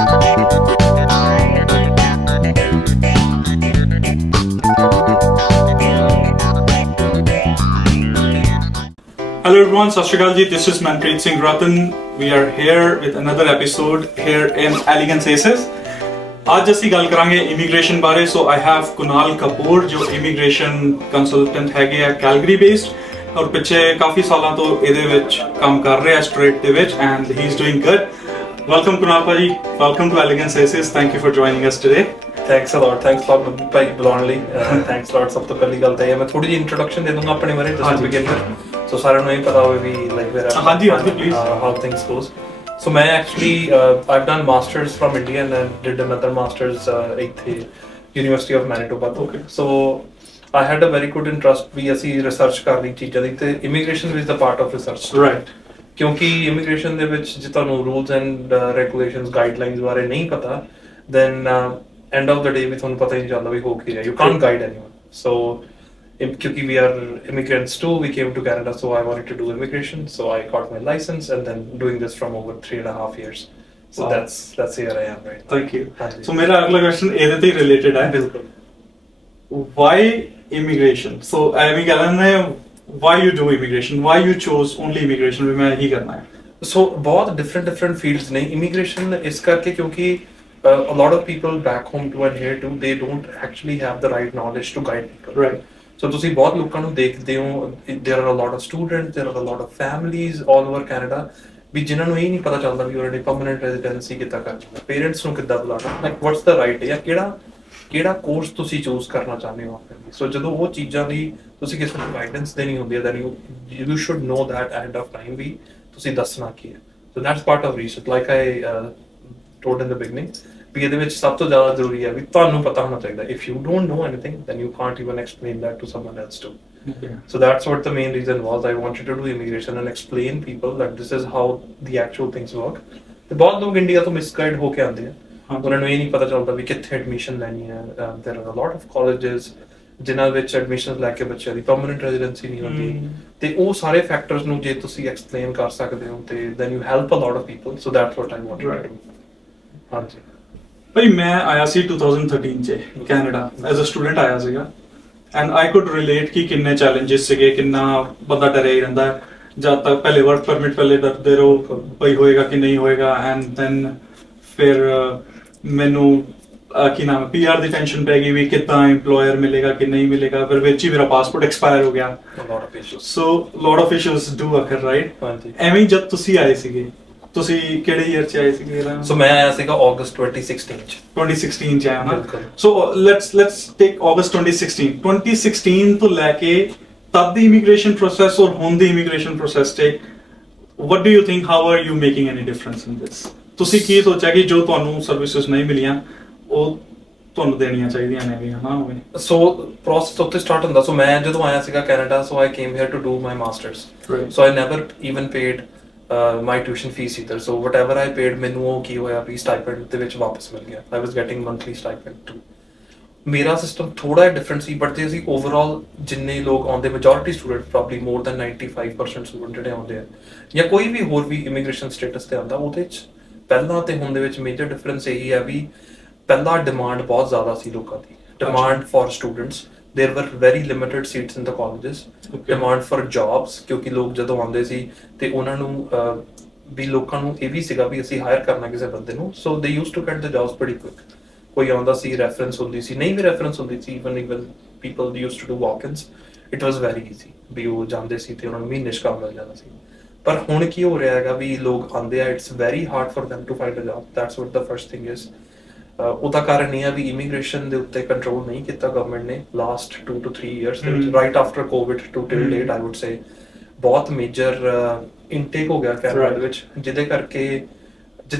Hello everyone, Sat Shri Akal ji. This is Manpreet Singh. We are here with another episode here in Elegant Faces. आज ਅਸੀਂ ਗੱਲ ਕਰਾਂਗੇ immigration ਬਾਰੇ. So I have Kunal Kapoor ਜੋ immigration consultant ਹੈਗੇ ਆ Calgary based ਔਰ ਪਿੱਛੇ ਕਾਫੀ ਸਾਲਾਂ ਤੋਂ ਇਹਦੇ ਵਿੱਚ ਕੰਮ ਕਰ ਰਿਹਾ ਸਟ੍ਰੇਟ ਦੇ ਵਿੱਚ and he is doing good. Welcome Kunal Paji. Welcome to Elegant Faces. Thank you for joining us today. Thanks a lot. Thanks a lot ਭਾਈ ਬੁਲਾਉਣ ਲਈ. Thanks a lot. ਸਭ ਤੋਂ ਪਹਿਲੀ ਗੱਲ ਤਾਂ ਇਹ ਮੈਂ ਥੋੜੀ ਜਿਹੀ ਇੰਟਰੋਡਕਸ਼ਨ ਦੇ ਦੂੰਗਾ ਆਪਣੇ ਬਾਰੇ just to begin with. So ਸਾਰਿਆਂ ਨੂੰ ਇਹ ਪਤਾ ਹੋਵੇ ਵੀ like where ਹਾਂਜੀ please how things goes. So ਮੈਂ actually I've done masters from India and then did another masters ਇੱਥੇ University of Manitoba ਤੋਂ. So I had a very good interest ਵੀ ਅਸੀਂ ਰਿਸਰਚ ਕਰ ਲਈ ਚੀਜ਼ਾਂ ਦੀ ਤੇ immigration is the part of research. Right. ਕਿਉਂਕਿ immigration ਦੇ ਵਿੱਚ ਜੇ ਤੁਹਾਨੂੰ rules and regulations guidelines ਬਾਰੇ ਨਹੀਂ ਪਤਾ then end of the day ਵੀ ਤੁਹਾਨੂੰ ਪਤਾ ਹੀ ਨਹੀਂ ਚੱਲਦਾ ਵੀ ਹੋ ਕੀ ਰਿਹਾ. You can't guide anyone. So because we are immigrants too, we came to Canada, so I wanted to do immigration. So I got my license and then doing this from over 3.5 years. So wow. that's here I am right now. Thank you. So मेरा अगला question ਇਹਦੇ ਤੇ related है. बिल्कुल. Why immigration? So I mean कहना है why you do immigration? Why you chose only immigration? भी मैं ही करना है. So बहुत different fields ने immigration इस करके क्योंकि a lot of people back home too and here too they don't actually have the right knowledge to guide people. Right. So ਤੁਸੀਂ ਬਹੁਤ ਲੋਕਾਂ ਨੂੰ ਦੇਖਦੇ ਹੋ there are a lot of students, there are a lot of families all over Canada ਵੀ ਜਿਨ੍ਹਾਂ ਨੂੰ ਇਹ ਨਹੀਂ ਪਤਾ ਚੱਲਦਾ ਵੀ ਉਹਨਾਂ ਨੇ ਪਰਮਨੈਂਟ ਰੈਜ਼ੀਡੈਂਸੀ ਕਿੱਦਾਂ ਕਰਨੀ ਹੈ, ਪੇਰੈਂਟਸ ਨੂੰ ਕਿੱਦਾਂ ਬੁਲਾਉਣਾ, ਲਾਈਕ ਵਾਟਸ ਦਾ ਰਾਈਟ ਜਾਂ ਕਿਹੜਾ ਕੋਰਸ ਤੁਸੀਂ ਚੂਜ਼ ਕਰਨਾ ਚਾਹੁੰਦੇ ਹੋ ਆਪਣੇ ਲਈ. ਸੋ ਜਦੋਂ ਉਹ ਚੀਜ਼ਾਂ ਦੀ ਤੁਸੀਂ ਕਿਸੇ ਨੂੰ ਗਾਈਡੈਂਸ ਦੇਣੀ ਹੁੰਦੀ ਹੈ then you should know that ahead of time ਵੀ ਤੁਸੀਂ ਦੱਸਣਾ ਕੀ ਹੈ. So that's part of research like I told in the beginning ਵੀ ਇਹਦੇ ਵਿੱਚ ਸਭ ਤੋਂ ਜ਼ਿਆਦਾ ਜ਼ਰੂਰੀ ਹੈ ਵੀ ਤੁਹਾਨੂੰ ਪਤਾ ਹੋਣਾ ਚਾਹੀਦਾ. If you don't know anything then you can't even explain that to someone else too. Okay. So that's what the main reason was. I wanted to do immigration and explain people that this is how the actual things work. ਤੇ ਬਹੁਤ ਲੋਕ India ਤੋਂ misguide ਹੋ ਕੇ ਆਉਂਦੇ ਆ, ਉਹਨਾਂ ਨੂੰ ਇਹ ਨਹੀਂ ਪਤਾ ਚੱਲਦਾ ਵੀ ਕਿੱਥੇ ਐਡਮਿਸ਼ਨ ਲੈਣੀ ਹੈ. There are a lot of colleges ਜਿਨ੍ਹਾਂ ਵਿੱਚ ਐਡਮਿਸ਼ਨ ਲੈ ਕੇ ਬੱਚਿਆਂ ਦੀ ਪਰਮਨੈਂਟ ਰੈਜ਼ੀਡੈਂਸੀ ਨਹੀਂ ਹੁੰਦੀ ਤੇ ਉਹ ਸਾਰੇ ਫੈਕਟਰਸ ਨੂੰ ਜੇ ਤੁਸੀਂ ਐਕਸਪਲੇਨ ਕਰ ਸਕਦੇ ਹੋ ਤੇ then you help a lot of people. So that's what I wanted to do. ਹਾਂਜੀ ਭਾਈ ਮੈਂ ਆਇਆ ਸੀ 2013 ਚ ਕੈਨੇਡਾ ਐਜ਼ ਅ ਸਟੂਡੈਂਟ ਆਇਆ ਸੀਗਾ ਐਂਡ ਆਈ ਕੁਡ ਰਿਲੇਟ ਕਿ ਕਿੰਨੇ ਚੈਲੰਜਸ ਸੀਗੇ, ਕਿੰਨਾ ਬੰਦਾ ਡਰਿਆ ਹੀ ਰਹਿੰਦਾ ਹੈ ਜਦ ਤੱਕ ਪਹਿਲੇ ਵਰਕ ਪਰਮਿਟ ਪਹਿਲੇ ਡਰਦੇ ਰਹੋ ਭਾਈ ਹੋਏਗਾ ਕਿ ਨਹੀਂ ਹੋਏਗਾ ਐਂਡ ਦੈਨ ਫਿਰ ਮੈਨੂੰ ਕੀ ਨਾਮ PR ਦੀ ਟੈਨਸ਼ਨ ਪੈ ਗਈ ਵੀ ਕਿੱਦਾਂ EMPLOYER ਮਿਲੇਗਾ ਕਿ ਨਹੀਂ ਮਿਲੇਗਾ. ਫਿਰ ਵਿੱਚ ਹੀ ਮੇਰਾ ਪਾਸਪੋਰਟ ਐਕਸਪਾਇਰ ਹੋ ਗਿਆ. So lot of issues do occur right. ਐਵੇਂ ਜਦ ਤੁਸੀਂ ਆਏ ਸੀਗੇ ਤੁਸੀਂ ਕਿਹੜੇ ਈਅਰ ਚ ਆਏ ਸੀਗੇ? ਸੋ ਮੈਂ ਆਇਆ ਸੀਗਾ ਅਗਸਤ 2016 ਚ 2016 ਚ ਆਇਆ ਨਾ. ਸੋ ਲੈਟਸ ਟੇਕ ਅਗਸਤ 2016 ਤੋਂ ਲੈ ਕੇ ਤਦ ਦੀ ਇਮੀਗ੍ਰੇਸ਼ਨ ਪ੍ਰੋਸੈਸ ਔਰ ਹੁਣ ਦੀ ਇਮੀਗ੍ਰੇਸ਼ਨ ਪ੍ਰੋਸੈਸ ਤੇ what do you think, how are you making any difference in this? ਤੁਸੀਂ ਕੀ ਸੋਚਿਆ ਕਿ ਜੋ ਤੁਹਾਨੂੰ ਸਰਵਿਸਿਜ਼ ਨਹੀਂ ਮਿਲੀਆਂ ਉਹ ਤੁਹਾਨੂੰ ਦੇਣੀਆਂ ਚਾਹੀਦੀਆਂ ਨੇ ਵੀ ਹਨਾ ਹੋਵੇ? ਸੋ ਪ੍ਰੋਸੈਸ ਉੱਤੇ ਸਟਾਰਟ ਹੁੰਦਾ. ਸੋ ਮੈਂ ਜਦੋਂ ਆਇਆ ਸੀਗਾ Canada so I came here to do my masters. So I never even paid my tuition fees either. So whatever I paid ਮੈਨੂੰ ਉਹ ਕੀ ਹੋਇਆ ਵੀ stipend ਦੇ ਵਿੱਚ ਵਾਪਸ ਮਿਲ ਗਿਆ. I was getting monthly stipend too. ਮੇਰਾ ਸਿਸਟਮ ਥੋੜਾ ਜਿਹਾ ਡਿਫਰੈਂਟ ਸੀ ਬਟ ਜੇ ਅਸੀਂ ਓਵਰਆਲ ਜਿੰਨੇ ਲੋਕ ਆਉਂਦੇ majority student probably more than 95% student ਜਿਹੜੇ ਆਉਂਦੇ ਆ ਜਾਂ ਕੋਈ ਵੀ ਹੋਰ ਵੀ ਇਮੀਗ੍ਰੇਸ਼ਨ ਸਟੇਟਸ ਤੇ ਆਉਂਦਾ ਉਹਦੇ ਚ ਪਹਿਲਾਂ ਤੇ ਹੁਣ ਦੇ ਵਿੱਚ ਮੇਜਰ ਡਿਫਰੈਂਸ ਇਹੀ ਹੈ ਵੀ ਪਹਿਲਾਂ ਡਿਮਾਂਡ ਬਹੁਤ ਜ਼ਿਆਦਾ ਸੀ ਲੋਕਾਂ ਦੀ. Demand for students there were very limited seats in the colleges. Demand for jobs ਕਿਉਂਕਿ ਲੋਕ ਜਦੋਂ ਆਉਂਦੇ ਸੀ ਤੇ ਉਹਨਾਂ ਨੂੰ ਵੀ ਲੋਕਾਂ ਨੂੰ ਇਹ ਵੀ ਸੀਗਾ ਵੀ ਅਸੀਂ ਹਾਇਰ ਕਰਨਾ ਕਿਸੇ ਬੰਦੇ ਨੂੰ. So they used to get the jobs pretty quick. ਕੋਈ ਆਉਂਦਾ ਸੀ ਰੈਫਰੈਂਸ ਹੁੰਦੀ ਸੀ ਨਹੀਂ ਵੀ ਰੈਫਰੈਂਸ ਹੁੰਦੀ ਸੀ even people used to do walk-ins. It was very easy ਵੀ ਉਹ ਜਾਂਦੇ ਸੀ ਤੇ ਉਹਨਾਂ ਨੂੰ ਮਹੀਨੇ 'ਚ ਕੰਮ ਮਿਲ ਜਾਂਦਾ ਸੀ. ਪਰ ਹੁਣ ਕੀ ਹੋ ਰਿਹਾ ਹੈਗਾ ਵੀ ਲੋਕ ਆਉਂਦੇ ਆ it's very hard for them to find a job. That's what the first thing is. ਉਹਦਾ ਕਾਰਨ ਇਹ ਆ ਵੀ ਇਮੀਗ੍ਰੇਸ਼ਨ ਦੇ ਉੱਤੇ ਕੰਟਰੋਲ ਨਹੀਂ ਕੀਤਾ ਗਵਰਨਮੈਂਟ ਨੇ ਲਾਸਟ 2 to 3 years ਦੇ ਵਿੱਚ right after Covid to till date I would say ਬਹੁਤ ਮੇਜਰ ਇਨਟੇਕ ਹੋ ਗਿਆ ਕੈਨੇਡਾ ਦੇ ਵਿੱਚ ਜਿਹਦੇ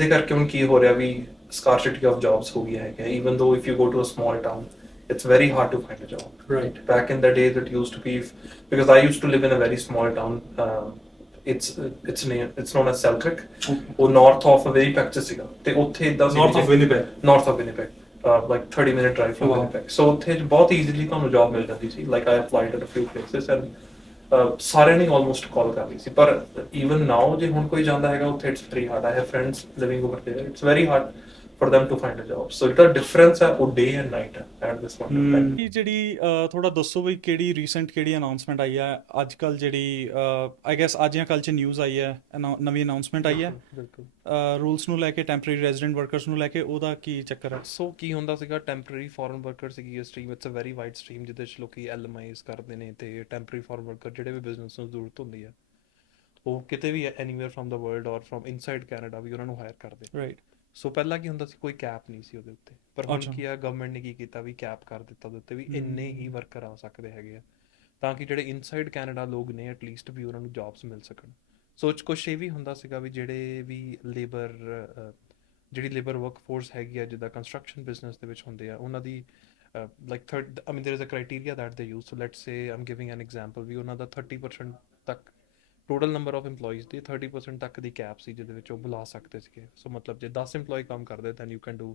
ਕਰਕੇ ਹੁਣ ਕੀ ਹੋ ਰਿਹਾ ਵੀ scarcity of jobs ਹੋ ਗਿਆ ਹੈ. even though if you go to a small town it's very hard to find a job. Right. Back in the days it used to be because I used to live in a very small town. It's known as Selkirk. ਉਹ north of Winnipeg ਚ ਸੀਗਾ ਤੇ ਉੱਥੇ ਇਦਾਂ north of Winnipeg like 30 minute drive from Winnipeg. So ਉੱਥੇ ਬਹੁਤ easily ਤੁਹਾਨੂੰ job ਮਿਲ ਜਾਂਦੀ ਸੀ. like I applied at a few places and ਸਾਰਿਆਂ ਨੇ almost call ਕਰ ਲਈ ਸੀ. ਪਰ even now ਜੇ ਹੁਣ ਕੋਈ ਜਾਂਦਾ ਹੈਗਾ ਉੱਥੇ it's very hard. I have friends living over there. It's very hard for them to find a job. So the difference ਹੈ ਉਹ day and night ਹੈ at this point of time. ਇਹ ਜਿਹੜੀ ਥੋੜਾ ਦੱਸੋ ਵੀ ਕਿਹੜੀ ਰੀਸੈਂਟ ਕਿਹੜੀ ਅਨਾਉਂਸਮੈਂਟ ਆਈ ਹੈ ਅੱਜ ਕੱਲ ਜਿਹੜੀ ਆਈ ਗੈਸ ਅੱਜ ਜਾਂ ਕੱਲ ਚ ਨਿਊਜ਼ ਆਈ ਹੈ ਨਵੀਂ ਅਨਾਉਂਸਮੈਂਟ ਆਈ ਹੈ ਬਿਲਕੁਲ ਰੂਲਸ ਨੂੰ ਲੈ ਕੇ ਟੈਂਪਰੇਰੀ ਰੈਜ਼ੀਡੈਂਟ ਵਰਕਰਸ ਨੂੰ ਲੈ ਕੇ ਉਹਦਾ ਕੀ ਚੱਕਰ ਹੈ ਸੋ ਕੀ ਹੁੰਦਾ ਸੀਗਾ ਟੈਂਪਰੇਰੀ ਫੋਰਨ ਵਰਕਰ ਸੀਗੀ ਇਹ stream it's a very wide stream ਜਿਹਦੇ ਵਿੱਚ ਲੋਕੀ LMIAs ਕਰਦੇ ਨੇ ਤੇ ਟੈਂਪਰੇਰੀ ਫੋਰਨ ਵਰਕਰ ਜਿਹੜੇ ਵੀ ਬਿਜ਼ਨਸ ਨੂੰ ਜ਼ਰੂਰਤ ਹੁੰਦੀ ਹੈ ਉਹ ਕਿਤੇ ਵੀ ਐਨੀਵੇਅਰ ਫਰਮ ਦਾ ਵਰਲਡ ਔਰ ਫਰਮ ਇਨਸਾਈਡ ਕੈਨੇਡਾ ਵੀ ਉਹਨਾਂ ਨੂੰ ਹਾਇਰ ਕਰਦੇ ਰਾਈਟ ਸੋ ਪਹਿਲਾਂ ਕੀ ਹੁੰਦਾ ਸੀ ਕੋਈ ਕੈਪ ਨਹੀਂ ਸੀ ਉਹਦੇ ਉੱਤੇ ਪਰ ਹੁਣ ਅੱਛਾ। ਕੀ ਆ ਗਵਰਨਮੈਂਟ ਨੇ ਕੀ ਕੀਤਾ ਵੀ ਕੈਪ ਕਰ ਦਿੱਤਾ ਉਹਦੇ ਉੱਤੇ ਵੀ ਇੰਨੇ ਹੀ ਵਰਕਰ ਆ ਸਕਦੇ ਹੈਗੇ ਆ ਤਾਂ ਕਿ ਜਿਹੜੇ ਇਨਸਾਈਡ ਕੈਨੇਡਾ ਲੋਕ ਨੇ ਐਟਲੀਸਟ ਵੀ ਉਹਨਾਂ ਨੂੰ ਜੌਬਸ ਮਿਲ ਸਕਣ ਸੋਚ ਕੁਛ ਇਹ ਵੀ ਹੁੰਦਾ ਸੀਗਾ ਵੀ ਜਿਹੜੇ ਵੀ ਜਿਹੜੀ ਲੇਬਰ ਵਰਕਫੋਰਸ ਹੈਗੀ ਆ ਜਿੱਦਾਂ ਕੰਸਟਰਕਸ਼ਨ ਬਿਜ਼ਨਸ ਦੇ ਵਿੱਚ ਹੁੰਦੇ ਆ ਉਹਨਾਂ ਦੀ like third I mean there is a criteria that they use so let's say am giving an example ਵੀ ਉਹਨਾਂ ਦਾ 30% ਤੱਕ ਟੋਟਲ ਨੰਬਰ ਆਫ EMPLOYEES ਦੀ 30% ਤੱਕ ਦੀ ਕੈਪ ਸੀ ਜਿਹਦੇ ਵਿੱਚ ਉਹ ਬੁਲਾ ਸਕਦੇ ਸੀਗੇ ਸੋ ਮਤਲਬ ਜੇ 10 EMPLOYE ਕੰਮ ਕਰਦੇ ਤਾਂ ਯੂ ਕੈਨ ਡੂ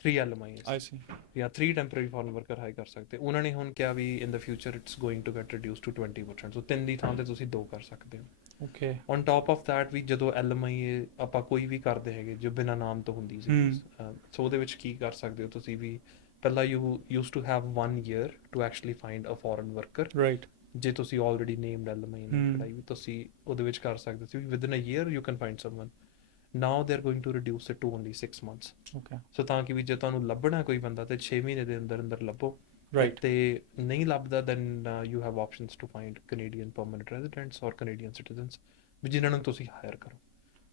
3 LMIAs ਆਈ ਸੀ ਜਾਂ 3 ਟੈਂਪਰੇਰੀ ਫੋਰਨ ਵਰਕਰ ਹਾਇਰ ਕਰ ਸਕਦੇ ਉਹਨਾਂ ਨੇ ਹੁਣ ਕਿਹਾ ਵੀ in the future it's going to get reduce to 20% so 3 ਦੀ ਥਾਂ ਤੇ ਤੁਸੀਂ 2 ਕਰ ਸਕਦੇ ਹੋ okay on top of that ਵੀ ਜਦੋਂ LMIA ਆਪਾਂ ਕੋਈ ਵੀ ਕਰਦੇ ਹੈਗੇ ਜੋ ਬਿਨਾਂ ਨਾਮ ਤੋਂ ਹੁੰਦੀ ਸੀ ਸੋ ਉਹਦੇ ਵਿੱਚ ਕੀ ਕਰ ਸਕਦੇ ਹੋ ਤੁਸੀਂ ਵੀ ਪਹਿਲਾਂ you use to have 1 year to actually find a foreign worker right ਜੇ ਤੁਸੀਂ ਆਲਰੇਡੀ ਨੇਮਡ LMIA ਨਾਲ ਕਢਾਈ ਵੀ ਤੁਸੀਂ ਉਹਦੇ ਵਿੱਚ ਕਰ ਸਕਦੇ ਸੀ within a year you can find someone now they are going to reduce it to only 6 months okay so ਤਾਂ ਕਿ ਵੀ ਜੇ ਤੁਹਾਨੂੰ ਲੱਭਣਾ ਕੋਈ ਬੰਦਾ ਤੇ 6 ਮਹੀਨੇ ਦੇ ਅੰਦਰ ਅੰਦਰ ਲੱਭੋ ਰਾਈਟ ਤੇ ਨਹੀਂ ਲੱਭਦਾ then you have options to find Canadian permanent residents ਔਰ ਕੈਨੇਡੀਅਨ ਸਿਟੀਜ਼ਨਸ ਵੀ ਜਿਨ੍ਹਾਂ ਨੂੰ ਤੁਸੀਂ ਹਾਇਰ ਕਰੋ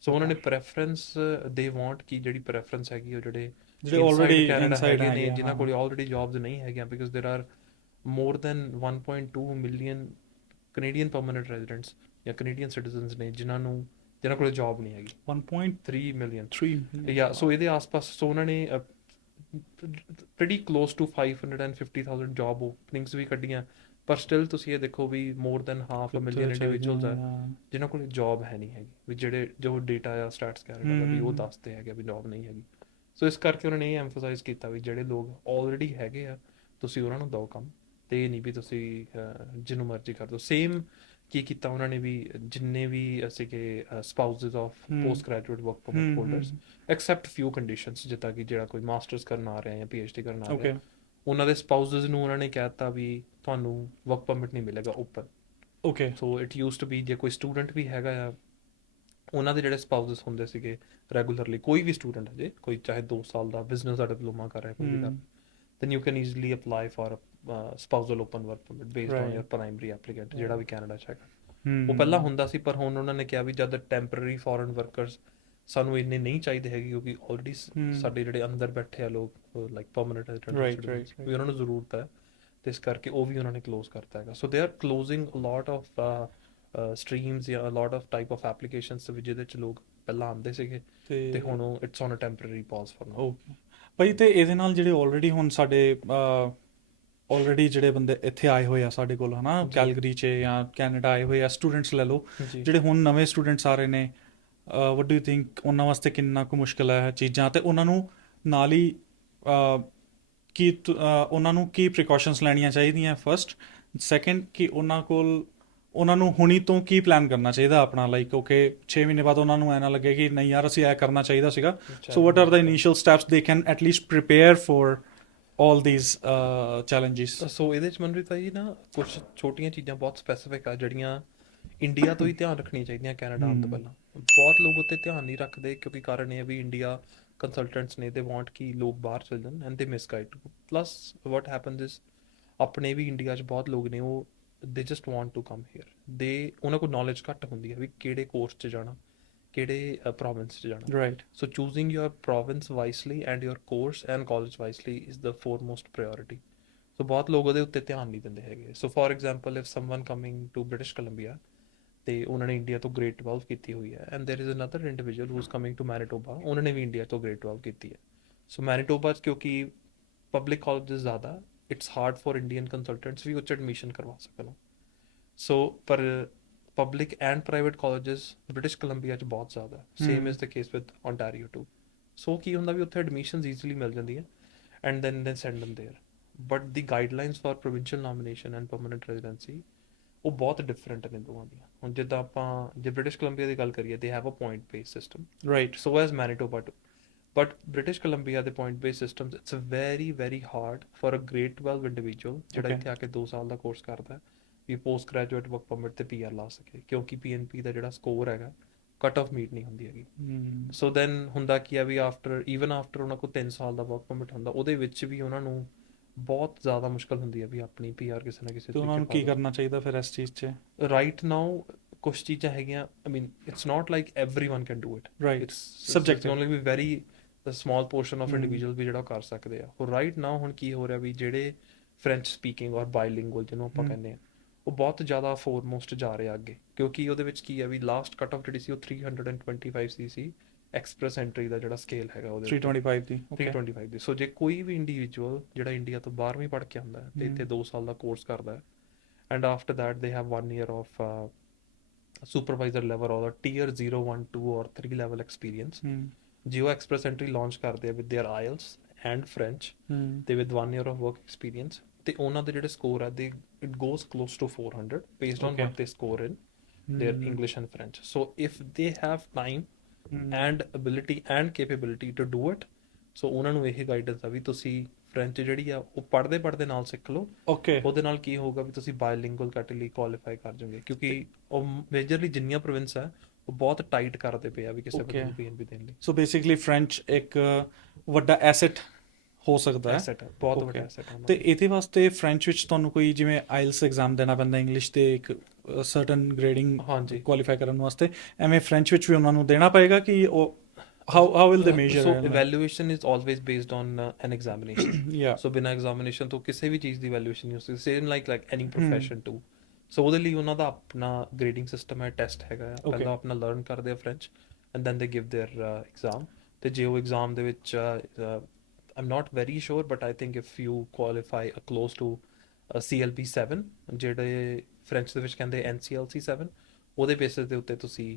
ਸੋ ਉਹਨਾਂ ਨੇ ਪ੍ਰੈਫਰੈਂਸ ਦੇ ਵਾਂਟ ਕਿ ਜਿਹੜੀ ਪ੍ਰੈਫਰੈਂਸ ਹੈਗੀ ਉਹ ਜਿਹੜੇ ਆਲਰੇਡੀ ਕੈਨੇਡਾ ਇਨਸਾਈਡ ਹੈਗੇ ਨੇ ਜਿਨ੍ਹਾਂ ਕੋਲ ਆਲਰੇਡੀ ਜੌਬਸ ਨਹੀਂ ਹੈਗੀਆਂ ਬਿਕਾਜ਼ ਦੇਰ R more than 1.2 million Canadian permanent residents ਜਾਂ Canadian citizens ਨੇ ਜਿਨ੍ਹਾਂ ਕੋਲ ਜੌਬ ਨਹੀਂ ਹੈਗੀ 1.3 million ਯਾ ਸੋ ਇਹਦੇ ਆਸ-ਪਾਸ ਸੋ ਉਹਨਾਂ ਨੇ pretty close to 550,000 job openings ਵੀ ਕੱਢੀਆਂ ਪਰ ਸਟਿਲ ਤੁਸੀਂ ਇਹ ਦੇਖੋ ਵੀ more than half a million individuals ਆ ਜਿਨ੍ਹਾਂ ਕੋਲ ਜੌਬ ਹੈ ਨਹੀਂ ਹੈਗੀ ਵੀ ਜੋ ਡੇਟਾ ਆ ਸਟੈਟਸ ਕੈਨੇਡਾ ਦਾ ਵੀ ਉਹ ਦੱਸਦੇ ਹੈਗੇ ਵੀ ਜੌਬ ਨਹੀਂ ਹੈਗੀ ਸੋ ਇਸ ਕਰਕੇ ਉਹਨਾਂ ਨੇ ਇਹ ਐਮਫਸਾਈਜ਼ ਕੀਤਾ ਵੀ ਜਿਹੜੇ ਲੋਕ ਆਲਰੇਡੀ ਹੈਗੇ ਆ ਤੁਸੀਂ ਉਹਨਾਂ ਨੂੰ ਦਿਓ ਕੰਮ ਤੇ ਇਹ ਨਹੀਂ ਵੀ ਤੁਸੀਂ ਜਿਹਨੂੰ ਮਰਜ਼ੀ ਕਰ ਦਿਓ ਸੇਮ ਕੀ ਕੀਤਾ ਉਹਨਾਂ ਨੇ ਵੀ ਜਿੰਨੇ ਵੀ ਸੀਗੇ spouses of post graduate work permit holders accept ਫਿਊ conditions ਜਿੱਦਾਂ ਕਿ ਜਿਹੜਾ ਕੋਈ ਮਾਸਟਰਸ ਕਰਨ ਆ ਰਿਹਾ ਜਾਂ PhD ਕਰਨ ਆ ਰਿਹਾ ਉਹਨਾਂ ਦੇ ਸਪਾਊਸਸ ਨੂੰ ਉਹਨਾਂ ਨੇ ਕਹਿਤਾ ਵੀ ਤੁਹਾਨੂੰ ਵਰਕ ਪਰਮਿਟ ਨਹੀਂ ਮਿਲੇਗਾ open okay so it used to be ਜੇ ਕੋਈ ਸਟੂਡੈਂਟ ਵੀ ਹੈਗਾ ਆ ਉਹਨਾਂ ਦੇ ਜਿਹੜੇ ਸਪਾਊਸਸ ਹੁੰਦੇ ਸੀਗੇ ਰੈਗੂਲਰਲੀ ਕੋਈ ਵੀ ਸਟੂਡੈਂਟ ਹੈ ਜੇ ਕੋਈ ਚਾਹੇ 2 ਸਾਲ ਦਾ ਬਿਜ਼ਨਸ ਦਾ ਡਿਪਲੋਮਾ ਕਰ ਰਿਹਾ ਕੋਈ ਵੀ ਕਰ then you can easily apply for a spousal open work permit based on your primary applicant ਜਿਹੜਾ ਵੀ ਕੈਨੇਡਾ 'ਚ ਹੈਗਾ ਉਹ ਪਹਿਲਾਂ ਹੁੰਦਾ ਸੀ ਪਰ ਹੁਣ ਉਹਨਾਂ ਨੇ ਕਿਹਾ ਵੀ ਜਦ ਟੈਂਪਰੇਰੀ ਫੋਰਨ ਵਰਕਰਸ ਸਾਨੂੰ ਇੰਨੇ ਨਹੀਂ ਚਾਹੀਦੇ ਹੈਗੇ ਕਿਉਂਕਿ ਆਲਰੇਡੀ ਸਾਡੇ ਜਿਹੜੇ ਅੰਦਰ ਬੈਠੇ ਆ ਲੋਕ ਲਾਈਕ ਪਰਮਨੈਂਟ ਰੈਜ਼ੀਡੈਂਟ ਵੀ ਉਹਨਾਂ ਨੂੰ ਜ਼ਰੂਰਤ ਹੈ ਤੇ ਇਸ ਕਰਕੇ ਉਹ ਵੀ ਉਹਨਾਂ ਨੇ ਕਲੋਜ਼ ਕਰਤਾ ਹੈਗਾ so they are closing a lot of streams ਜਾਂ a lot of type of applications ਜਿਹਦੇ 'ਚ ਲੋਕ ਪਹਿਲਾਂ ਆਉਂਦੇ ਸੀਗੇ ਤੇ ਹੁਣ ਉਹ it's on a temporary pause for now ਭਾਈ ਤੇ ਇਹਦੇ ਨਾਲ ਜਿਹੜੇ ਆਲਰੇਡੀ ਹੁਣ ਸਾਡੇ ਆਲਰੇਡੀ ਜਿਹੜੇ ਬੰਦੇ ਇੱਥੇ ਆਏ ਹੋਏ ਆ ਸਾਡੇ ਕੋਲ ਹਨਾ ਕੈਲਗਰੀ 'ਚ ਜਾਂ ਕੈਨੇਡਾ ਆਏ ਹੋਏ ਆ ਸਟੂਡੈਂਟਸ ਲੈ ਲਓ ਜਿਹੜੇ ਹੁਣ ਨਵੇਂ ਸਟੂਡੈਂਟਸ ਆ ਰਹੇ ਨੇ ਵਾਟ ਡੂ ਯੂ ਥਿੰਕ ਉਹਨਾਂ ਵਾਸਤੇ ਕਿੰਨਾ ਕੁ ਮੁਸ਼ਕਿਲ ਹੈ ਚੀਜ਼ਾਂ ਤੇ ਉਹਨਾਂ ਨੂੰ ਨਾਲ ਹੀ ਉਹਨਾਂ ਨੂੰ ਕੀ ਪ੍ਰੀਕਾਸ਼ਨਸ ਲੈਣੀਆਂ ਚਾਹੀਦੀਆਂ ਫਸਟ ਸੈਕੰਡ ਕਿ ਉਹਨਾਂ ਨੂੰ ਹੁਣੀ ਤੋਂ ਕੀ ਪਲਾਨ ਕਰਨਾ ਚਾਹੀਦਾ ਆਪਣਾ ਲਾਈਕ ਓਕੇ 6 ਮਹੀਨੇ ਬਾਅਦ ਉਹਨਾਂ ਨੂੰ ਐਂ ਨਾ ਲੱਗੇ ਕਿ ਨਹੀਂ ਯਾਰ ਅਸੀਂ ਇਹ ਕਰਨਾ ਚਾਹੀਦਾ ਸੀਗਾ so what are the initial steps they can at least prepare for all these challenges so ਇਹਦੇ 'ਚ ਮਨਪ੍ਰੀਤ ਭਾਈ ਨਾ ਕੁਝ ਛੋਟੀਆਂ ਚੀਜ਼ਾਂ ਬਹੁਤ ਸਪੈਸੀਫਿਕ ਆ ਜਿਹੜੀਆਂ ਇੰਡੀਆ ਤੋਂ ਹੀ ਧਿਆਨ ਰੱਖਣੀਆਂ ਚਾਹੀਦੀਆਂ ਕੈਨੇਡਾ ਆਉਣ ਤੋਂ ਪਹਿਲਾਂ ਬਹੁਤ ਲੋਕ ਉੱਤੇ ਧਿਆਨ ਨਹੀਂ ਰੱਖਦੇ ਕਿਉਂਕਿ ਕਾਰਨ ਇਹ ਵੀ ਇੰਡੀਆ ਕੰਸਲਟੈਂਟਸ ਨੇ ਦੇ ਵਾਂਟ ਕਿ ਲੋਕ ਬਾਹਰ ਚਲ ਜਾਣ and they misguide plus what happens is ਆਪਣੇ ਵੀ ਇੰਡੀਆ 'ਚ ਬਹੁਤ ਲੋਕ ਨੇ ਉਹ ਦੇ just want to come here ਉਹਨਾਂ ਕੋਲ ਨੌਲੇਜ ਘੱਟ ਹੁੰਦੀ ਹੈ ਵੀ ਕਿਹੜੇ ਕੋਰਸ 'ਚ ਜਾਣਾ ਕਿਹੜੇ ਪ੍ਰੋਵਿੰਸ 'ਚ ਜਾਣਾ right so choosing your province wisely and your course and college wisely is the foremost priority so ਬਹੁਤ ਲੋਕ ਉਹਦੇ ਉੱਤੇ ਧਿਆਨ ਨਹੀਂ ਦਿੰਦੇ ਹੈਗੇ so for example if someone coming to British Columbia ਤੇ ਉਹਨਾਂ ਨੇ ਇੰਡੀਆ ਤੋਂ ਗ੍ਰੇਡ 12 ਕੀਤੀ ਹੋਈ ਹੈ and there is another individual who is coming to Manitoba ਉਹਨਾਂ ਨੇ ਵੀ ਇੰਡੀਆ ਤੋਂ ਗ੍ਰੇਡ 12 ਕੀਤੀ ਹੈ ਸੋ ਮੈਨੀਟੋਬਾ 'ਚ ਕਿਉਂਕਿ ਪਬਲਿਕ ਕਾਲਜਸ ਜ਼ਿਆਦਾ it's hard for Indian consultants ਵੀ ਉਹ 'ਚ ਐਡਮਿਸ਼ਨ ਕਰਵਾ ਸਕਣ ਸੋ ਪਰ public and private colleges British Columbia 'ਚ ਬਹੁਤ ਜ਼ਿਆਦਾ same is the case with Ontario too so ਕੀ ਹੁੰਦਾ ਵੀ ਉੱਥੇ admissions easily ਮਿਲ ਜਾਂਦੀਆਂ and then they send them there but the guidelines for provincial nomination and permanent residency ਉਹ ਬਹੁਤ different ਨੇ ਦੋਵਾਂ ਦੀਆਂ ਹੁਣ ਜਿੱਦਾਂ ਆਪਾਂ ਜੇ British Columbia ਦੀ ਗੱਲ ਕਰੀਏ they have a point based system right so as Manitoba too But British Columbia ਦੇ point based systems, it's very very hard for a grade 12 individual ਜਿਹੜਾ Okay. ਇੱਥੇ ਆ ਕੇ 2 ਸਾਲ ਦਾ ਕੋਰਸ ਕਰਦਾ ਹੈ ਵੀ ਪੋਸਟ ਗ੍ਰੈਜੂਏਟ ਵਰਕ ਪਰਮਿਟ ਤੇ PR ਲਾ ਸਕੇ, ਕਿਉਂਕਿ ਪੀਐਨਪੀ ਦਾ ਜਿਹੜਾ ਸਕੋਰ ਹੈਗਾ ਕੱਟ ਆਫ ਮੀਟ ਨਹੀਂ ਹੁੰਦੀ ਹੈਗੀ। ਸੋ ਦੈਨ ਹੁੰਦਾ ਕੀ ਆ ਵੀ ਆਫਟਰ ਉਹਨਾਂ ਕੋਲ 3 ਸਾਲ ਦਾ ਵਰਕ ਪਰਮਿਟ ਹੁੰਦਾ, ਉਹਦੇ ਵਿੱਚ ਵੀ ਉਹਨਾਂ ਨੂੰ ਬਹੁਤ ਜ਼ਿਆਦਾ ਮੁਸ਼ਕਲ ਹੁੰਦੀ ਹੈ ਵੀ ਆਪਣੀ ਪੀਆਰ ਕਿਸੇ ਨਾ ਕਿਸੇ ਤੇ ਉਹਨਾਂ ਨੂੰ ਕੀ ਕਰਨਾ ਚਾਹੀਦਾ ਫਿਰ ਇਸ ਚੀਜ਼ 'ਚ? ਰਾਈਟ ਨਾਓ ਕੁਛ ਚੀਜ਼ਾਂ ਹੈਗੀਆਂ, I mean it's not like everyone can do it, Right. It's Subjective. Only ਵੀ very small portion of individual ਵੀ ਜਿਹੜਾ ਉਹ ਕਰ ਸਕਦੇ ਆ। ਹੋਰ ਰਾਈਟ ਨਾਓ ਹੁਣ ਕੀ ਹੋ ਰਿਹਾ ਵੀ ਜਿਹੜੇ ਫ੍ਰੈਂਚ ਸਪੀਕਿੰਗ ਔਰ ਬਾਇਲਿੰਗੁਅਲ ਜਿਹਨੂੰ ਆਪਾਂ ਕਹਿੰਦੇ ਆ, ਉਹ ਬਹੁਤ ਜ਼ਿਆਦਾ ਫੋਰਮੋਸਟ ਜਾ ਰਿਹਾ ਅੱਗੇ, ਕਿਉਂਕਿ ਉਹਦੇ ਵਿੱਚ ਕੀ ਆ ਵੀ ਲਾਸਟ ਕੱਟ ਆਫ ਜਿਹੜੀ ਸੀ ਉਹ 325 ਸੀ ਐਕਸਪ੍ਰੈਸ ਐਂਟਰੀ ਦਾ ਜਿਹੜਾ ਸਕੇਲ ਹੈਗਾ ਉਹਦੇ 325 ਦੀ। 325 ਦੀ। ਸੋ ਜੇ ਕੋਈ ਵੀ ਇੰਡੀਵਿਜੂਅਲ ਜਿਹੜਾ ਇੰਡੀਆ ਤੋਂ 12ਵੀਂ ਪੜ੍ਹ ਕੇ ਆਉਂਦਾ ਹੈ ਤੇ ਇੱਥੇ 2 ਸਾਲ ਦਾ ਕੋਰਸ ਕਰਦਾ ਹੈ, and after that they have 1 year of supervisor level ਔਰ ਟੀਅਰ 0 1 2 ਔਰ 3 ਲੈਵਲ ਐਕਸਪੀਰੀਅੰਸ, ਜੇ ਉਹ ਐਕਸਪ੍ਰੈਸ ਐਂਟਰੀ ਲਾਂਚ ਕਰਦੇ ਆ with their IELTS and French ਤੇ with 1 year of work experience, ਤੇ ਉਹਨਾਂ ਦੇ ਜਿਹੜੇ ਸਕੋਰ ਆ ਦੇ it goes close to 400 based on what they score in their English and French. So if they have time and ability and capability to do it, so ਉਹਨਾਂ ਨੂੰ ਇਹ guidance ਆ ਵੀ ਤੁਸੀਂ ਫ੍ਰੈਂਚ ਜਿਹੜੀ ਆ ਉਹ ਪੜ੍ਹਦੇ ਨਾਲ ਸਿੱਖ ਲਓ। ਓਕੇ। ਉਹਦੇ ਨਾਲ ਕੀ ਹੋਊਗਾ ਵੀ ਤੁਸੀਂ ਬਾਇਲਿੰਗੁਅਲ ਕੈਟੇਗਰੀ ਕੁਆਲੀਫਾਈ ਕਰ ਜਾਓਗੇ, ਕਿਉਂਕਿ ਉਹ ਮੇਜਰਲੀ ਜਿੰਨੀਆਂ ਪ੍ਰੋਵਿੰਸ ਆ ਉਹ ਬਹੁਤ ਟਾਈਟ ਕਰਦੇ ਪਏ ਆ ਵੀ ਕਿਸੇ ਬੰਦੇ ਨੂੰ ਪੀਐਨਬੀ ਦੇਣ ਲਈ। ਸੋ ਬੇਸਿਕਲੀ ਫ੍ਰੈਂਚ ਇੱਕ ਵੱਡਾ ਐਸੈਟ ਹੋ ਸਕਦਾ ਹੈ। ਐਸੈਟ ਹੈ, ਬਹੁਤ ਵੱਡਾ ਐਸੈਟ ਹੈ। ਤੇ ਇਹਦੇ ਵਾਸਤੇ ਫ੍ਰੈਂਚ ਵਿੱਚ ਤੁਹਾਨੂੰ ਕੋਈ ਜਿਵੇਂ ਆਇਲਸ ਐਗਜ਼ਾਮ ਦੇਣਾ ਪੈਂਦਾ ਇੰਗਲਿਸ਼ ਤੇ ਇੱਕ ਸਰਟਨ ਗ੍ਰੇਡਿੰਗ ਕੁਆਲੀਫਾਈ ਕਰਨ ਵਾਸਤੇ, ਐਵੇਂ ਫ੍ਰੈਂਚ ਵਿੱਚ ਵੀ ਉਹਨਾਂ ਨੂੰ ਦੇਣਾ ਪਏਗਾ ਕਿ ਉਹ how will they measure? So evaluation is always based on an examination. Yeah. So ਬਿਨਾਂ examination ਤੋਂ ਕਿਸੇ ਵੀ ਚੀਜ਼ ਦੀ evaluation ਨਹੀਂ ਹੋ ਸਕਦੀ, same like any profession too. So ਉਹਦੇ ਲਈ ਉਹਨਾਂ ਦਾ ਆਪਣਾ ਗ੍ਰੇਡਿੰਗ ਸਿਸਟਮ ਹੈ, ਟੈਸਟ ਹੈਗਾ, ਪਹਿਲਾਂ ਆਪਣਾ ਲਰਨ ਕਰਦੇ ਆ French and then they give their exam. ਤੇ ਜੇ ਉਹ ਐਗਜ਼ਾਮ ਦੇ ਵਿੱਚ I'm not very sure but I think if you qualify close to CLP 7 ਜਿਹੜੇ ਫ੍ਰੈਂਚ ਦੇ ਵਿੱਚ ਕਹਿੰਦੇ NCLC 7, ਉਹਦੇ ਬੇਸਿਸ ਦੇ ਉੱਤੇ ਤੁਸੀਂ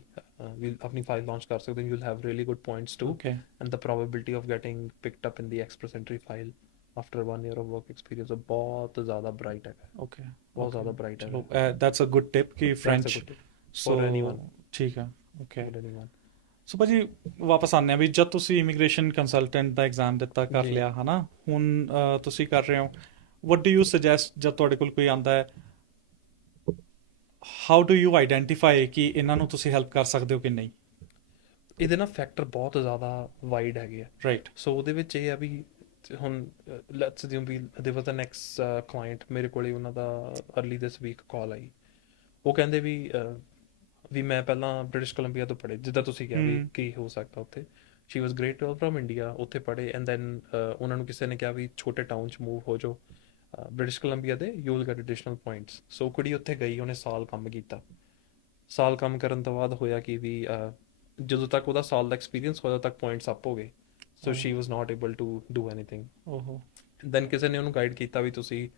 ਆਪਣੀ ਫਾਈਲ ਲਾਂਚ ਕਰ ਸਕਦੇ ਹੋ। You will have really good points too, and the probability of getting picked up in the express entry file after 1 year of work experience ਬਹੁਤ ਜ਼ਿਆਦਾ ਬ੍ਰਾਈਟ ਹੈਗਾ। ਓਕੇ, ਬਹੁਤ ਜ਼ਿਆਦਾ ਬ੍ਰਾਈਟ ਹੈ। ਦੈਟਸ ਅ ਗੁੱਡ ਟਿਪ ਕਿ French for anyone. ਠੀਕ ਹੈ, okay. ਸੋ ਭਾਜੀ ਵਾਪਸ ਆਉਂਦੇ ਹਾਂ ਵੀ ਜਦ ਤੁਸੀਂ ਇਮੀਗ੍ਰੇਸ਼ਨ ਕੰਸਲਟੈਂਟ ਦਾ ਐਗਜ਼ਾਮ ਦਿੱਤਾ ਕਰ ਲਿਆ ਹੈ ਨਾ, ਹੁਣ ਤੁਸੀਂ ਕਰ ਰਹੇ ਹੋ, ਵਟ ਡੂ ਯੂ ਸੁਜੈਸਟ ਜਦ ਤੁਹਾਡੇ ਕੋਲ ਕੋਈ ਆਉਂਦਾ ਹੈ, ਹਾਊ ਡੂ ਯੂ ਆਈਡੈਂਟੀਫਾਈ ਕਿ ਇਹਨਾਂ ਨੂੰ ਤੁਸੀਂ ਹੈਲਪ ਕਰ ਸਕਦੇ ਹੋ ਕਿ ਨਹੀਂ? ਇਹਦੇ ਨਾਲ ਫੈਕਟਰ ਬਹੁਤ ਜ਼ਿਆਦਾ ਵਾਈਡ ਹੈਗੇ ਆ। ਰਾਈਟ। ਸੋ ਉਹਦੇ ਵਿੱਚ ਇਹ ਆ ਵੀ ਹੁਣ ਲੈਟਸ ਅਸਿਊਮ ਵੀ there was an ex client, ਮੇਰੇ ਕੋਲੇ ਉਹਨਾਂ ਦਾ ਅਰਲੀ ਦਿਸ ਵੀਕ ਕਾਲ ਆਈ। ਉਹ ਕਹਿੰਦੇ ਵੀ ਮੈਂ ਪਹਿਲਾਂ ਬ੍ਰਿਟਿਸ਼ ਕੋਲੰਬੀਆ ਤੋਂ ਪੜ੍ਹੇ, ਜਿੱਦਾਂ ਤੁਸੀਂ ਕਿਹਾ ਵੀ ਕੀ ਹੋ ਸਕਦਾ ਉੱਥੇ। ਸ਼ੀ ਵਾਸ ਗ੍ਰੇਡ 12 ਫਰੋਮ ਇੰਡੀਆ, ਉੱਥੇ ਪੜ੍ਹੇ ਐਂਡ ਦੈਨ ਉਹਨਾਂ ਨੂੰ ਕਿਸੇ ਨੇ ਕਿਹਾ ਵੀ ਛੋਟੇ ਟਾਊਨ 'ਚ ਮੂਵ ਹੋ ਜਾਓ ਬ੍ਰਿਟਿਸ਼ ਕੋਲੰਬੀਆ ਦੇ, you will get additional points. So ਕੁੜੀ ਉੱਥੇ ਗਈ, ਉਹਨੇ ਸਾਲ ਕੰਮ ਕੀਤਾ। ਸਾਲ ਕੰਮ ਕਰਨ ਤੋਂ ਬਾਅਦ ਹੋਇਆ ਕਿ ਵੀ ਜਦੋਂ ਤੱਕ ਉਹਦਾ ਸਾਲ ਦਾ ਐਕਸਪੀਰੀਅੰਸ ਹੋਇਆ ਤੱਕ ਪੁਆਇੰਟਸ ਅਪ ਹੋ ਗਏ। So she was not able to do anything. Then ਕਿਸੇ ਨੇ ਉਹਨੂੰ ਗਾਈਡ ਕੀਤਾ ਵੀ ਤੁਸੀਂ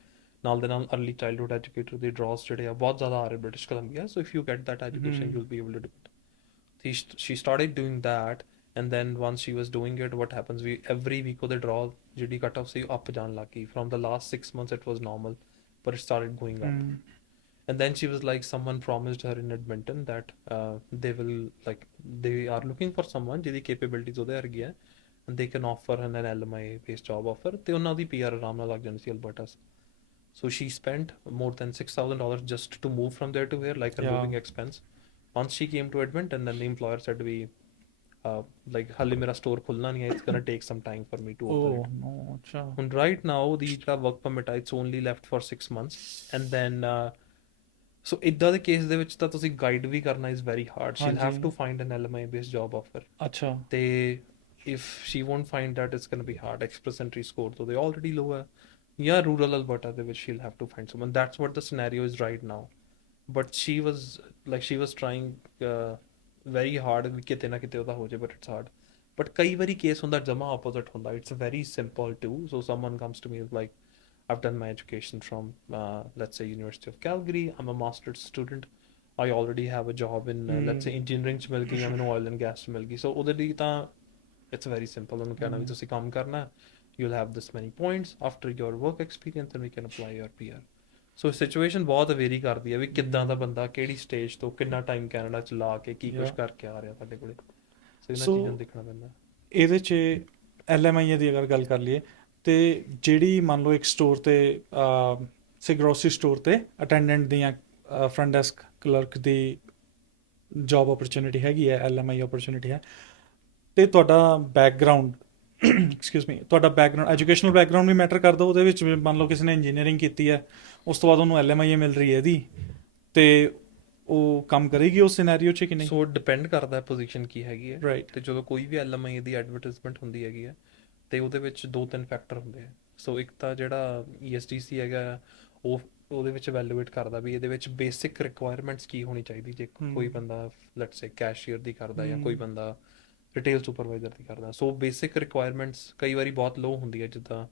ਨਾਲ ਦੇ ਨਾਲ ਅਰਲੀ ਚਾਈਲਡਹੁੱਡ ਐਜੂਕੇਟਰ ਦੇ ਡਰਾਸ ਜਿਹੜੇ ਆ ਬਹੁਤ ਜ਼ਿਆਦਾ ਆ ਰਹੇ British Columbia, so if you get that education you will be able to do it. She started doing that and then once she was doing it what happens we every week ਉਹਦੇ draw ਜਿਹੜੀ cut off ਸੀ up ਜਾਣ ਲੱਗ ਗਈ। From the last 6 months it was normal but it started going up. And then she was like, someone promised her in Edmonton that they are looking for someone ਜਿਹਦੀ capabilities ਉਹਦੇ ਵਰਗੀ ਹੈ and they can offer her an LMIA based job offer, ਤੇ ਉਹਨਾਂ ਦੀ PR ਆਰਾਮ ਨਾਲ ਲੱਗ ਜਾਣੀ ਸੀ Alberta. So she spent more than $6,000 just to move from there to here, like a moving expense. Once she came to Edmonton, then the employer said like ਹਾਲੇ ਮੇਰਾ store ਖੁੱਲਣਾ ਨਹੀਂ ਹੈ, it's gonna take some time for me to open it. No, ਅੱਛਾ। ਹੁਣ right now ਦੀ ਜਿਹੜਾ work permit ਹੈ it's only left for 6 months and then so ਇੱਦਾਂ ਦੇ ਕੇਸ ਦੇ ਵਿੱਚ ਤਾਂ ਤੁਸੀਂ ਗਾਈਡ ਵੀ ਕਰਨਾ is very hard. She'll have to find an LMIA based job offer. ਅੱਛਾ। ਤੇ if she won't find that, it's gonna be hard. Express entry score तो they already low ਹੈ, ਜਾਂ rural Alberta ਦੇ ਵਿੱਚ she'll have to find someone. That's what the scenario is right now. But she was trying very hard ਵੀ ਕਿਤੇ ਨਾ ਕਿਤੇ ਉਹਦਾ ਹੋ ਜਾਏ, but it's hard. But ਕਈ ਵਾਰੀ ਕੇਸ ਹੁੰਦਾ ਜਮਾ opposite ਹੁੰਦਾ, it's very simple too. So someone comes to me with like, I've done my education from let's say University of Calgary, I'm a master's student, I already have a job in let's say engineering 'ਚ ਮਿਲ ਗਈ ਜਾਂ ਮੈਨੂੰ oil and gas 'ਚ ਮਿਲ ਗਈ। So ਉਹਦੇ ਲਈ ਤਾਂ it's very simple, ਉਹਨੂੰ ਕਹਿਣਾ ਵੀ ਤੁਸੀਂ ਕੰਮ ਕਰਨਾ, you'll have this many points after your work experience and we can apply your PR. So situation ਬਹੁਤ ਵੇਰੀ ਕਰਦੀ ਹੈ ਵੀ ਕਿੱਦਾਂ ਦਾ ਬੰਦਾ ਕਿਹੜੀ ਸਟੇਜ ਤੋਂ ਕਿੰਨਾ ਟਾਈਮ ਕੈਨੇਡਾ 'ਚ ਲਾ ਕੇ ਕੀ ਕੁਛ ਕਰਕੇ ਆ ਰਿਹਾ ਤੁਹਾਡੇ ਕੋਲੇ। ਸੋ ਇਹਨਾਂ ਚੀਜ਼ਾਂ ਨੂੰ ਦੇਖਣਾ ਪੈਂਦਾ। ਇਹਦੇ 'ਚ LMIA ਦੀ ਅਗਰ ਗੱਲ ਕਰ ਲਈਏ ਤੇ ਜਿਹੜੀ ਮੰਨ ਲਓ ਇੱਕ ਸਟੋਰ ਤੇ ਸੇ ਗਰੋਸਰੀ ਸਟੋਰ ਤੇ ਅਟੈਂਡੈਂਟ ਦੀਆਂ ਫਰੰਟ ਡੈਸਕ ਕਲਰਕ ਦੀ ਜੌਬ ਓਪਰਚੁਨਿਟੀ ਹੈਗੀ ਹੈ, LMIA ਓਪਰਚੁਨਿਟੀ ਹੈ, ਤੇ ਤੁਹਾਡਾ ਬੈਕਗਰਾਉਂਡ ਐਕਸਕਿਊਜ਼ ਮੀ ਤੁਹਾਡਾ ਬੈਕਗਰਾਉਂਡ ਐਜੂਕੇਸ਼ਨਲ ਬੈਕਗਰਾਉਂਡ ਵੀ ਮੈਟਰ ਕਰਦਾ ਉਹਦੇ ਵਿੱਚ ਵੀ। ਮੰਨ ਲਓ ਕਿਸੇ ਨੇ ਇੰਜੀਨੀਅਰਿੰਗ ਕੀਤੀ ਹੈ, ਉਸ ਤੋਂ ਬਾਅਦ ਉਹਨੂੰ LMIA ਮਿਲ ਰਹੀ ਹੈ ਇਹਦੀ, ਤੇ ਉਹ ਕੰਮ ਕਰੇਗੀ ਉਸ ਸਿਨੈਰੀਓ 'ਚ ਕਿ ਨਹੀਂ? ਸੋ ਡਿਪੈਂਡ ਕਰਦਾ ਪੋਜੀਸ਼ਨ ਕੀ ਹੈਗੀ ਹੈ। ਰਾਈਟ। ਤੇ ਜਦੋਂ ਕੋਈ ਵੀ LMIA ਦੀ ਐਡਵਰਟਾਈਜ਼ਮੈਂਟ ਹੁੰਦੀ ਹੈਗੀ ਹੈ ਤੇ ਉਹਦੇ ਵਿੱਚ 2-3 ਫੈਕਟਰ ਹੁੰਦੇ ਆ। ਸੋ ਇੱਕ ਤਾਂ ਜਿਹੜਾ ESTC ਹੈਗਾ ਆ, ਉਹ ਉਹਦੇ ਵਿੱਚ ਵੈਲੂਏਟ ਕਰਦਾ ਵੀ ਇਹਦੇ ਵਿੱਚ ਬੇਸਿਕ ਰਿਕੁਆਇਰਮੈਂਟਸ ਕੀ ਹੋਣੀ ਚਾਹੀਦੀ। ਜੇ ਕੋਈ ਬੰਦਾ ਲੈਟਸ ਸੇ ਕੈਸ਼ੀਅਰ ਦੀ ਕਰਦਾ ਜਾਂ ਕੋਈ ਬੰਦਾ ਰਿਟੇਲ ਸੁਪਰਵਾਈਜ਼ਰ ਦੀ ਕਰਦਾ, ਸੋ ਬੇਸਿਕ ਰਿਕੁਆਇਰਮੈਂਟਸ ਕਈ ਵਾਰੀ ਬਹੁਤ ਲੋ ਹੁੰਦੀ ਹੈ। ਜਿੱਦਾਂ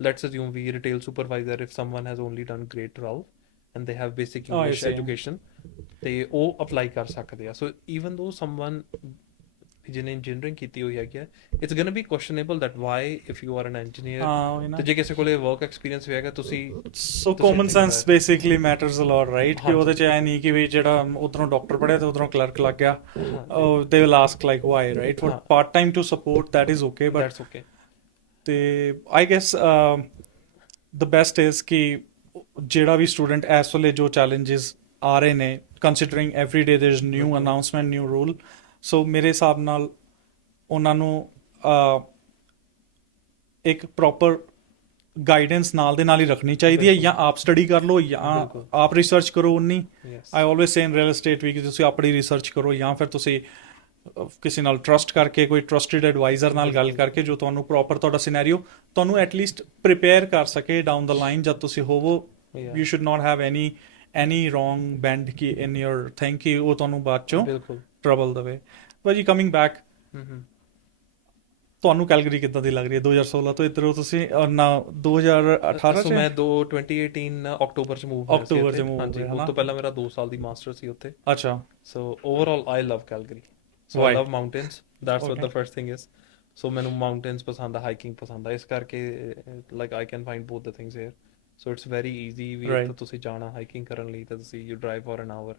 ਲੈਟਸ ਅਸਿਊਮ ਵੀ retail supervisor if someone has only done grade 12 and they have basic Oh, I English see. Education, ਤੇ ਉਹ ਅਪਲਾਈ ਕਰ ਸਕਦੇ ਆ। ਸੋ ਈਵਨ ਦੋ ਸਮਵਨ ਜਿਹਨੇ ਇੰਜੀਨੀਅਰਿੰਗ ਕੀਤੀ ਹੋਈ ਹੈਗੀ ਹੈ, it's going be questionable that why if you are an engineer ਹਾਂ ਉਹੀ ਨਾ। ਤੇ ਜੇ ਕਿਸੇ ਕੋਲੇ ਵਰਕ ਐਕਸਪੀਰੀਅੰਸ ਵੀ ਹੈਗਾ ਤੁਸੀਂ ਸੋ ਤੁਸੀਂ ਕਾਮਨ ਇੱਥੇ ਕਿਉਂ ਸੈਂਸ ਆਏ? ਬੇਸਿਕਲੀ ਮੈਟਰਸ ਅ ਲੋਟ, ਰਾਈਟ? ਕਿ ਉਹਦੇ ਹਾਂਜੀ 'ਚ ਐ ਨਹੀਂ ਕਿ ਵੀ ਜਿਹੜਾ ਉਧਰੋਂ ਡਾਕਟਰ ਪੜ੍ਹਿਆ ਤੇ ਉਧਰੋਂ ਕਲਰਕ ਲੱਗ ਗਿਆ, ਹਾਂਜੀ they will ask like why, right? For ਹਾਂ part time to support that is okay, but that's okay. ਤੇ I guess the best is ਕਿ ਜਿਹੜਾ ਵੀ ਸਟੂਡੈਂਟ ਇਸ ਵੇਲੇ ਜੋ ਚੈਲੰਜਸ ਆ ਰਹੇ ਨੇ, considering every day there is new announcement, new rule, so ਮੇਰੇ ਹਿਸਾਬ ਨਾਲ ਉਹਨਾਂ ਨੂੰ ਇੱਕ ਪ੍ਰੋਪਰ ਗਾਈਡੈਂਸ ਨਾਲ ਦੇ ਨਾਲ ਹੀ ਰੱਖਣੀ ਚਾਹੀਦੀ ਹੈ, ਜਾਂ ਆਪ ਸਟੱਡੀ ਕਰ ਲਓ ਜਾਂ ਬਿਲਕੁਲ ਆਪ ਰਿਸਰਚ ਕਰੋ ਉਨੀ। Yes I always say in real estate ਵੀ ਕਿ ਤੁਸੀਂ ਆਪਣੀ ਰਿਸਰਚ ਕਰੋ, ਜਾਂ ਫਿਰ ਤੁਸੀਂ ਕਿਸੇ ਨਾਲ ਟਰਸਟ ਕਰਕੇ, ਕੋਈ ਟਰਸਟਡ ਐਡਵਾਈਜ਼ਰ ਨਾਲ ਗੱਲ ਕਰਕੇ ਜੋ ਤੁਹਾਨੂੰ ਪ੍ਰੋਪਰ ਤੁਹਾਡਾ ਸਿਨੈਰੀਓ ਤੁਹਾਨੂੰ ਐਟਲੀਸਟ ਪ੍ਰਿਪੇਅਰ ਕਰ ਸਕੇ ਡਾਊਨ ਦ ਲਾਈਨ ਜਦ ਤੁਸੀਂ ਹੋਵੋ। You should not have any wrong band Ki in your think ਕਿ ਉਹ ਤੁਹਾਨੂੰ ਬਾਅਦ ਚੋਂ ਬਿਲਕੁਲ। ਟਰਬਲ ਦੇਵੇ। ਭਾਜੀ ਕਮਿੰਗ ਬੈਕ, ਹੂੰ ਤੁਹਾਨੂੰ ਕੈਲਗਰੀ ਕਿੱਦਾਂ ਦੀ ਲੱਗ ਰਹੀ ਹੈ 2016 ਤੋਂ ਇੱਧਰੋਂ ਤੁਸੀਂ ਨਾ 2018 ਸੋ ਚ? ਮੈਂ 2018 ਅਕਤੂਬਰ ਚ ਮੂਵ ਹੋਇਆ ਸੀ ਅਕਤੂਬਰ 'ਚ ਇੱਥੇ। move ਹਾਂਜੀ, ਹੋਏ, ਉਸ ਹਨਾ? ਤੋਂ ਪਹਿਲਾਂ ਮੇਰਾ 2 ਸਾਲ ਦੀ ਮਾਸਟਰ ਸੀ ਉੱਥੇ। ਅੱਛਾ। So overall I love Calgary. So I Why? Love mountains, that's what Okay. The first thing is. So ਮੈਨੂੰ ਮਾਊਂਟੇਨਸ ਪਸੰਦ ਆ, ਹਾਈਕਿੰਗ ਪਸੰਦ ਆ, ਇਸ ਕਰਕੇ like I can find both the things here. So it's very easy ਵੀ Right. ਇੱਥੋਂ ਤੁਸੀਂ ਜਾਣਾ ਹਾਈਕਿੰਗ ਕਰਨ ਲਈ ਤਾਂ ਤੁਸੀਂ you drive for an hour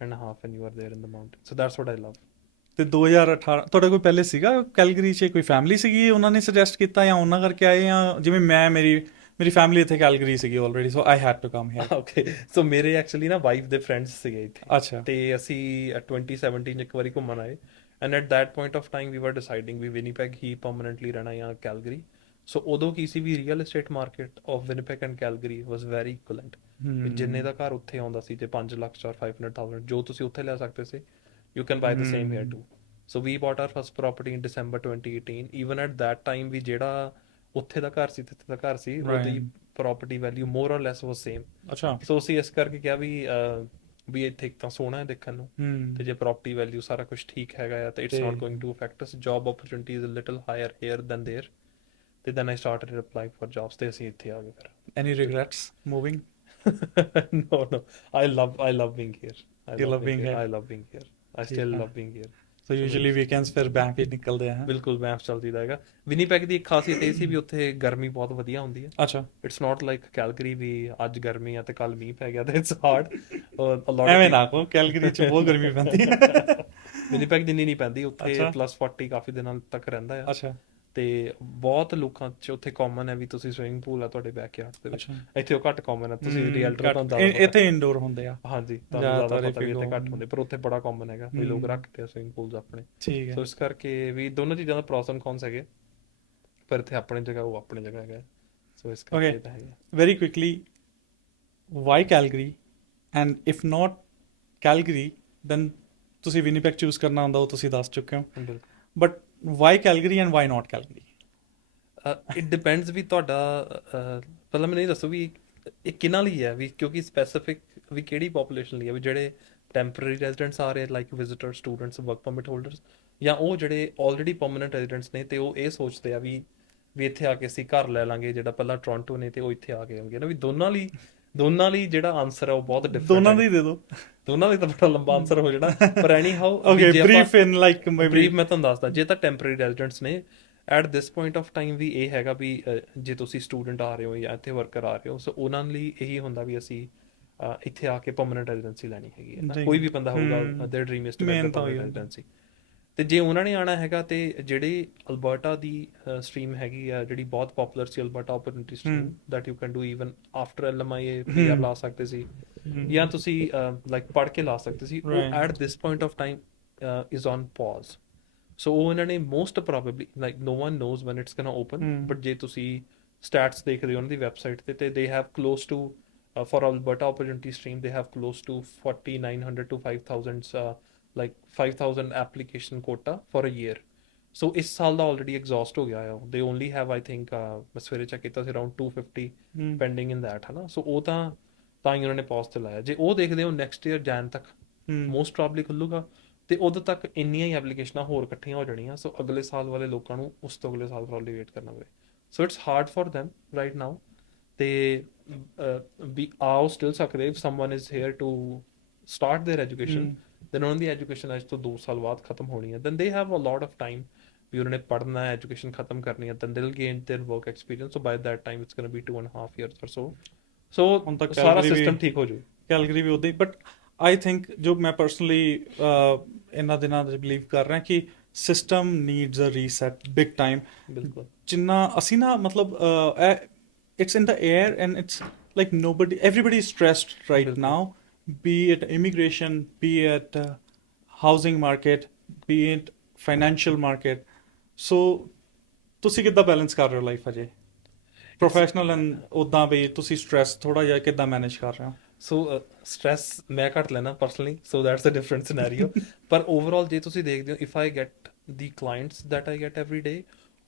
and half and you are there in the mountain. So that's what ਆਈ ਲਵ। ਤੇ 2018 ਤੁਹਾਡਾ ਕੋਈ ਪਹਿਲੇ ਸੀਗਾ ਕੈਲਗਰੀ 'ਚ, ਕੋਈ ਫੈਮਿਲੀ ਸੀਗੀ ਉਹਨਾਂ ਨੇ ਸੁਜੈਸਟ ਕੀਤਾ, ਜਾਂ ਉਹਨਾਂ ਕਰਕੇ ਆਏ, ਜਾਂ ਜਿਵੇਂ ਮੇਰੀ ਫੈਮਿਲੀ ਇੱਥੇ ਕੈਲਗਰੀ ਸੀਗੀ already, so I had to come here? Okay, so ਮੇਰੇ ਐਕਚੁਅਲੀ ਨਾ ਵਾਈਫ ਦੇ ਫਰੈਂਡਸ ਸੀਗੇ ਇੱਥੇ, ਅੱਛਾ। ਤੇ ਅਸੀਂ 2017 'ਚ ਇੱਕ ਵਾਰੀ ਘੁੰਮਣ ਆਏ and at that point of time we were deciding ਵੀ ਵਿਨੀਪੈਗ ਹੀ ਪਰਮਾਨੈਂਟਲੀ ਰਹਿਣਾ ਜਾਂ ਕੈਲਗਰੀ। ਸੋ ਉਦੋਂ ਕੀ ਸੀ ਵੀ real estate market of Winnipeg and Calgary was very equivalent. ਜਿੰਨੇ ਦਾ ਘਰ ਉੱਥੇ ਆਉਂਦਾ ਸੀ, ਜੇ 5 ਲੱਖ ਜਾਂ 500,000 ਜੋ ਤੁਸੀਂ ਉੱਥੇ ਲੈ ਸਕਦੇ ਸੀ, you can buy the same here too. So we bought our first property in December 2018। Even at that time ਵੀ ਜਿਹੜਾ ਉੱਥੇ ਦਾ ਘਰ ਸੀ ਤੇ ਇੱਥੇ ਦਾ ਘਰ ਸੀ, ਉਹਦੀ ਪ੍ਰੋਪਰਟੀ ਵੈਲਿਊ ਮੋਰ ਔਰ ਲੈਸ ਵਾਸ ਸੇਮ। ਅੱਛਾ। ਸੋ ਅਸੀਂ ਇਸ ਕਰਕੇ ਕਿਹਾ ਵੀ ਇੱਥੇ ਇੱਕ ਤਾਂ ਸੋਹਣਾ ਹੈ ਦੇਖਣ ਨੂੰ, ਤੇ ਜੇ ਪ੍ਰੋਪਰਟੀ ਵੈਲਿਊ ਸਾਰਾ ਕੁਝ ਠੀਕ ਹੈਗਾ ਆ ਤਾਂ it's not going to affect us. Job opportunity is a little higher here than there. ਤੇ then I started applying for jobs ਤੇ ਅਸੀਂ ਇੱਥੇ ਆ ਗਏ ਫਿਰ। Any regrets moving? No, I love being here. You love being here? I love being here. I ਠੀਕ still ਹੈ। love being here. So usually weekends ਫਿਰ ਬੈਂਕ ਹੀ ਨਿਕਲਦੇ ਆ? ਬਿਲਕੁਲ ਮੈਪ ਚੱਲਦੀ ਦਾ ਹੈਗਾ। ਵਿਨੀਪੈਗ ਦੀ ਇੱਕ ਖਾਸੀਅਤ ਇਹ ਸੀ ਵੀ ਉੱਥੇ ਗਰਮੀ ਬਹੁਤ ਵਧੀਆ ਹੁੰਦੀ ਹੈ। ਅੱਛਾ। ਇਟਸ ਨਾਟ ਲਾਈਕ ਕੈਲਗਰੀ ਵੀ ਅੱਜ ਗਰਮੀ ਆ ਤੇ ਕੱਲ ਮੀਂਹ ਪੈ ਗਿਆ ਤੇ ਇਟਸ ਹਾਰਡ। ਐਵੇਂ ਨਾ ਕਹੋ, ਕੈਲਗਰੀ 'ਚ ਬਹੁਤ ਗਰਮੀ ਪੈਂਦੀ ਹੈ। ਵਿਨੀਪੈਗ ਜਿੰਨੀ ਨਹੀਂ ਪੈਂਦੀ ਉੱਥੇ, ਅੱਛਾ। +40 ਕਾਫੀ ਦਿਨਾਂ ਤੱਕ ਰਹਿੰਦਾ ਆ। ਅੱਛਾ। ਤੇ ਬਹੁਤ ਲੋਕਾਂ 'ਚ ਉੱਥੇ ਕਾਮਨ ਹੈ ਵੀ ਤੁਸੀਂ ਸਵਿਮਿੰਗ ਪੂਲ ਆ ਤੁਹਾਡੇ ਬੈਕਯਾਰਡ ਦੇ ਵਿੱਚ। ਅੱਛਾ। ਇੱਥੇ ਉਹ ਘੱਟ ਕਾਮਨ ਹੈ, ਤੁਸੀਂ ਰੀਅਲਟਰ ਤੁਹਾਨੂੰ ਜ਼ਿਆਦਾ ਪਤਾ। ਇੱਥੇ ਇੰਡੋਰ ਹੁੰਦੇ ਆ ਹਾਂਜੀ, ਤੁਹਾਨੂੰ ਜ਼ਿਆਦਾ ਜ਼ਿਆਦਾਤਰ ਪਤਾ ਵੀ ਇੱਥੇ ਘੱਟ ਹੁੰਦੇ, ਪਰ ਉੱਥੇ ਬੜਾ ਕਾਮਨ ਹੈਗਾ ਵੀ ਲੋਕ ਰੱਖਦੇ ਆ ਸਵਿਮਿੰਗ ਪੂਲਸ ਆਪਣੇ। ਠੀਕ ਹੈ। ਸੋ ਇਸ ਕਰਕੇ ਵੀ ਦੋਨੋਂ ਚੀਜ਼ਾਂ ਦਾ ਪ੍ਰੋਸ ਐਂਡ ਕੌਨਸ ਹੈਗੇ, ਪਰ ਇੱਥੇ ਆਪਣੀ ਜਗ੍ਹਾ ਉਹ ਆਪਣੀ ਜਗ੍ਹਾ ਹੈਗਾ। ਸੋ ਇਸ ਕਰਕੇ ਇਹ ਤਾਂ ਹੈਗਾ। Very quickly, why Calgary? And if not Calgary then ਤੁਸੀਂ ਵਿਨੀਪੈਗ ਚੂਜ਼ ਕਰਨਾ ਹੁੰਦਾ, ਉਹ ਤੁਸੀਂ ਦੱਸ ਚੁੱਕੇ ਹੋ, ਬਿਲਕੁਲ। But why Calgary and why not Calgary? It depends ਵੀ ਤੁਹਾਡਾ ਪਹਿਲਾਂ ਮੈਨੂੰ ਇਹ ਦੱਸੋ ਵੀ ਇਹ ਕਿਹਨਾਂ ਲਈ ਹੈ, ਵੀ ਕਿਉਂਕਿ ਸਪੈਸੀਫਿਕ ਵੀ ਕਿਹੜੀ ਪੋਪੂਲੇਸ਼ਨ ਲਈ ਹੈ, ਵੀ ਜਿਹੜੇ ਟੈਂਪਰੇਰੀ ਰੈਜ਼ੀਡੈਂਟਸ ਆ ਰਹੇ like visitor, students, work permit holders, ਜਾਂ ਉਹ ਜਿਹੜੇ ਆਲਰੇਡੀ ਪਰਮਨੈਂਟ ਰੈਜ਼ੀਡੈਂਟਸ ਨੇ ਤੇ ਉਹ ਇਹ ਸੋਚਦੇ ਆ ਵੀ ਇੱਥੇ ਆ ਕੇ ਅਸੀਂ ਘਰ ਲੈ ਲਾਂਗੇ, ਜਿਹੜਾ ਪਹਿਲਾਂ ਟੋਰਾਂਟੋ ਨੇ ਤੇ ਉਹ ਇੱਥੇ ਆ ਕੇ ਆਉਣਗੇ ਨਾ। ਵੀ ਦੋਨਾਂ ਲਈ ਜਿਹੜਾ ਆਨਸਰ ਹੈ ਉਹ ਬਹੁਤ ਡਿਫਰੈਂਟ ਹੈ। ਦੋਨਾਂ ਦੀ ਦੇ ਦਿਓ। ਦੋਨਾਂ ਲਈ ਤਾਂ ਬੜਾ ਲੰਬਾ ਆਨਸਰ ਹੋ ਜਾਣਾ, ਪਰ anyhow okay, brief in like brief ਮੈਂ ਤੁਹਾਨੂੰ ਦੱਸਦਾ। ਜੇ ਤਾਂ ਟੈਂਪਰੇਰੀ ਰੈਜ਼ੀਡੈਂਟਸ ਨੇ at this point of time ਵੀ ਇਹ ਹੈਗਾ ਵੀ ਜੇ ਤੁਸੀਂ ਸਟੂਡੈਂਟ ਆ ਰਹੇ ਹੋ ਜਾਂ ਇੱਥੇ ਵਰਕਰ ਆ ਰਹੇ ਹੋ, ਸੋ ਉਹਨਾਂ ਲਈ ਇਹੀ ਹੁੰਦਾ ਵੀ ਅਸੀਂ ਇੱਥੇ ਆ ਕੇ ਪਰਮਨੈਂਟ ਰੈਜ਼ੀਡੈਂਸੀ ਲੈਣੀ ਹੈਗੀ ਹੈ ਨਾ। ਕੋਈ ਵੀ ਬੰਦਾ ਹੋਊਗਾ their dream is to get the permanent residency. ਤੇ ਜੇ ਉਹਨਾਂ ਨੇ ਆਣਾ ਹੈਗਾ ਤੇ ਜਿਹੜੇ ਅਲਬਰਟਾ ਦੀ ਸਟਰੀਮ ਹੈਗੀ ਆ ਜਿਹੜੀ ਬਹੁਤ ਪਪੂਲਰ ਸੀ, Alberta opportunity stream, that you can do even after LMIA PR ਲਾ ਸਕਦੇ ਸੀ, ਜਾਂ ਤੁਸੀਂ ਲਾਈਕ ਪੜ੍ਹ ਕੇ ਲਾ ਸਕਦੇ ਸੀ, ਉਹ at this point of time is on pause. So ਉਹ ਇਹਨਾਂ ਨੇ most probably, like no one knows when it's gonna open, but ਜੇ ਤੁਸੀਂ ਸਟੈਟਸ ਦੇਖਦੇ ਹੋ ਉਹਨਾਂ ਦੀ ਵੈਬਸਾਈਟ ਤੇ they have close to for Alberta opportunity stream they have close to 4,900 to 5,000 like 5,000 application quota for a year. So ਇਸ ਸਾਲ ਦਾ already exhaust ਹੋ ਗਿਆ ਆ। They only have I think ਮੈਂ ਸਵੇਰੇ ਚੈੱਕ ਕੀਤਾ ਸੀ around 250 pending in that, ਹਨਾ। ਸੋ ਉਹ ਤਾਂ ਹੀ ਉਹਨਾਂ ਨੇ ਪੌਜ਼ ਤੇ ਲਾਇਆ। ਜੇ ਉਹ ਦੇਖਦੇ ਹੋ ਨੈਕਸਟ ਈਅਰ ਜੈਨ ਤੱਕ ਮੋਸਟ ਪ੍ਰੋਬਬਲੀ ਖੁੱਲੂਗਾ, ਤੇ ਉਦੋਂ ਤੱਕ ਇੰਨੀਆਂ ਹੀ ਐਪਲੀਕੇਸ਼ਨਾਂ ਹੋਰ ਇਕੱਠੀਆਂ ਹੋ ਜਾਣੀਆਂ। ਸੋ ਅਗਲੇ ਸਾਲ ਵਾਲੇ ਲੋਕਾਂ ਨੂੰ ਉਸ ਤੋਂ ਅਗਲੇ ਸਾਲ ਪ੍ਰੋਬਬਲੀ ਵੇਟ ਕਰਨਾ ਪਵੇ। So it's hard for them right now। ਤੇ ਵੀ ਆਓ ਸਟਿਲ ਸਕਦੇ, if someone is here to start their education, then ਉਹਨਾਂ ਦੀ ਐਜੂਕੇਸ਼ਨ ਅੱਜ ਤੋਂ 2 ਸਾਲ ਬਾਅਦ ਖਤਮ ਹੋਣੀ ਹੈ। Then they have a lot of time ਵੀ ਉਹਨਾਂ ਨੇ ਪੜ੍ਹਨਾ ਹੈ, ਐਜੂਕੇਸ਼ਨ ਖਤਮ ਕਰਨੀ ਹੈ, then they will gain their work experience. So by that time it's gonna be 2.5 years or so। ਸੋ ਹੁਣ ਤਾਂ ਸਾਰਾ ਸਿਸਟਮ ਠੀਕ ਹੋ ਜਾਊ। ਕੈਲਗਰੀ ਵੀ ਉਦਾਂ ਹੀ, ਬਟ ਆਈ ਥਿੰਕ ਜੋ ਮੈਂ ਪਰਸਨਲੀ ਇਹਨਾਂ ਦਿਨਾਂ ਦੇ ਬਿਲੀਵ ਕਰ ਰਿਹਾ ਕਿ ਸਿਸਟਮ ਨੀਡਸ ਅ ਰੀਸੈਟ ਬਿਗ ਟਾਈਮ। ਬਿਲਕੁਲ। ਜਿੰਨਾ ਅਸੀਂ ਨਾ ਮਤਲਬ it's in the air and it's like nobody everybody is stressed right now, be it immigration, be it housing market, be it financial market. So ਤੁਸੀਂ ਕਿੱਦਾਂ ਬੈਲੈਂਸ ਕਰ ਰਹੇ ਹੋ ਲਾਈਫ ਅਜੇ, ਪ੍ਰੋਫੈਸ਼ਨਲ ਐਂਡ ਉਦਾਂ ਵੀ ਤੁਸੀਂ ਸਟ੍ਰੈਸ ਥੋੜਾ ਜਿਹਾ ਕਿੱਦਾਂ ਮੈਨੇਜ ਕਰ ਰਹੇ ਹੋ? ਸੋ ਸਟ੍ਰੈਸ ਮੈਂ ਘੱਟ ਲੈਣਾ personally, so that's a different scenario. ਪਰ ਓਵਰਆਲ ਜੇ ਤੁਸੀਂ ਦੇਖਦੇ ਹੋ, if I get the clients that I get every day,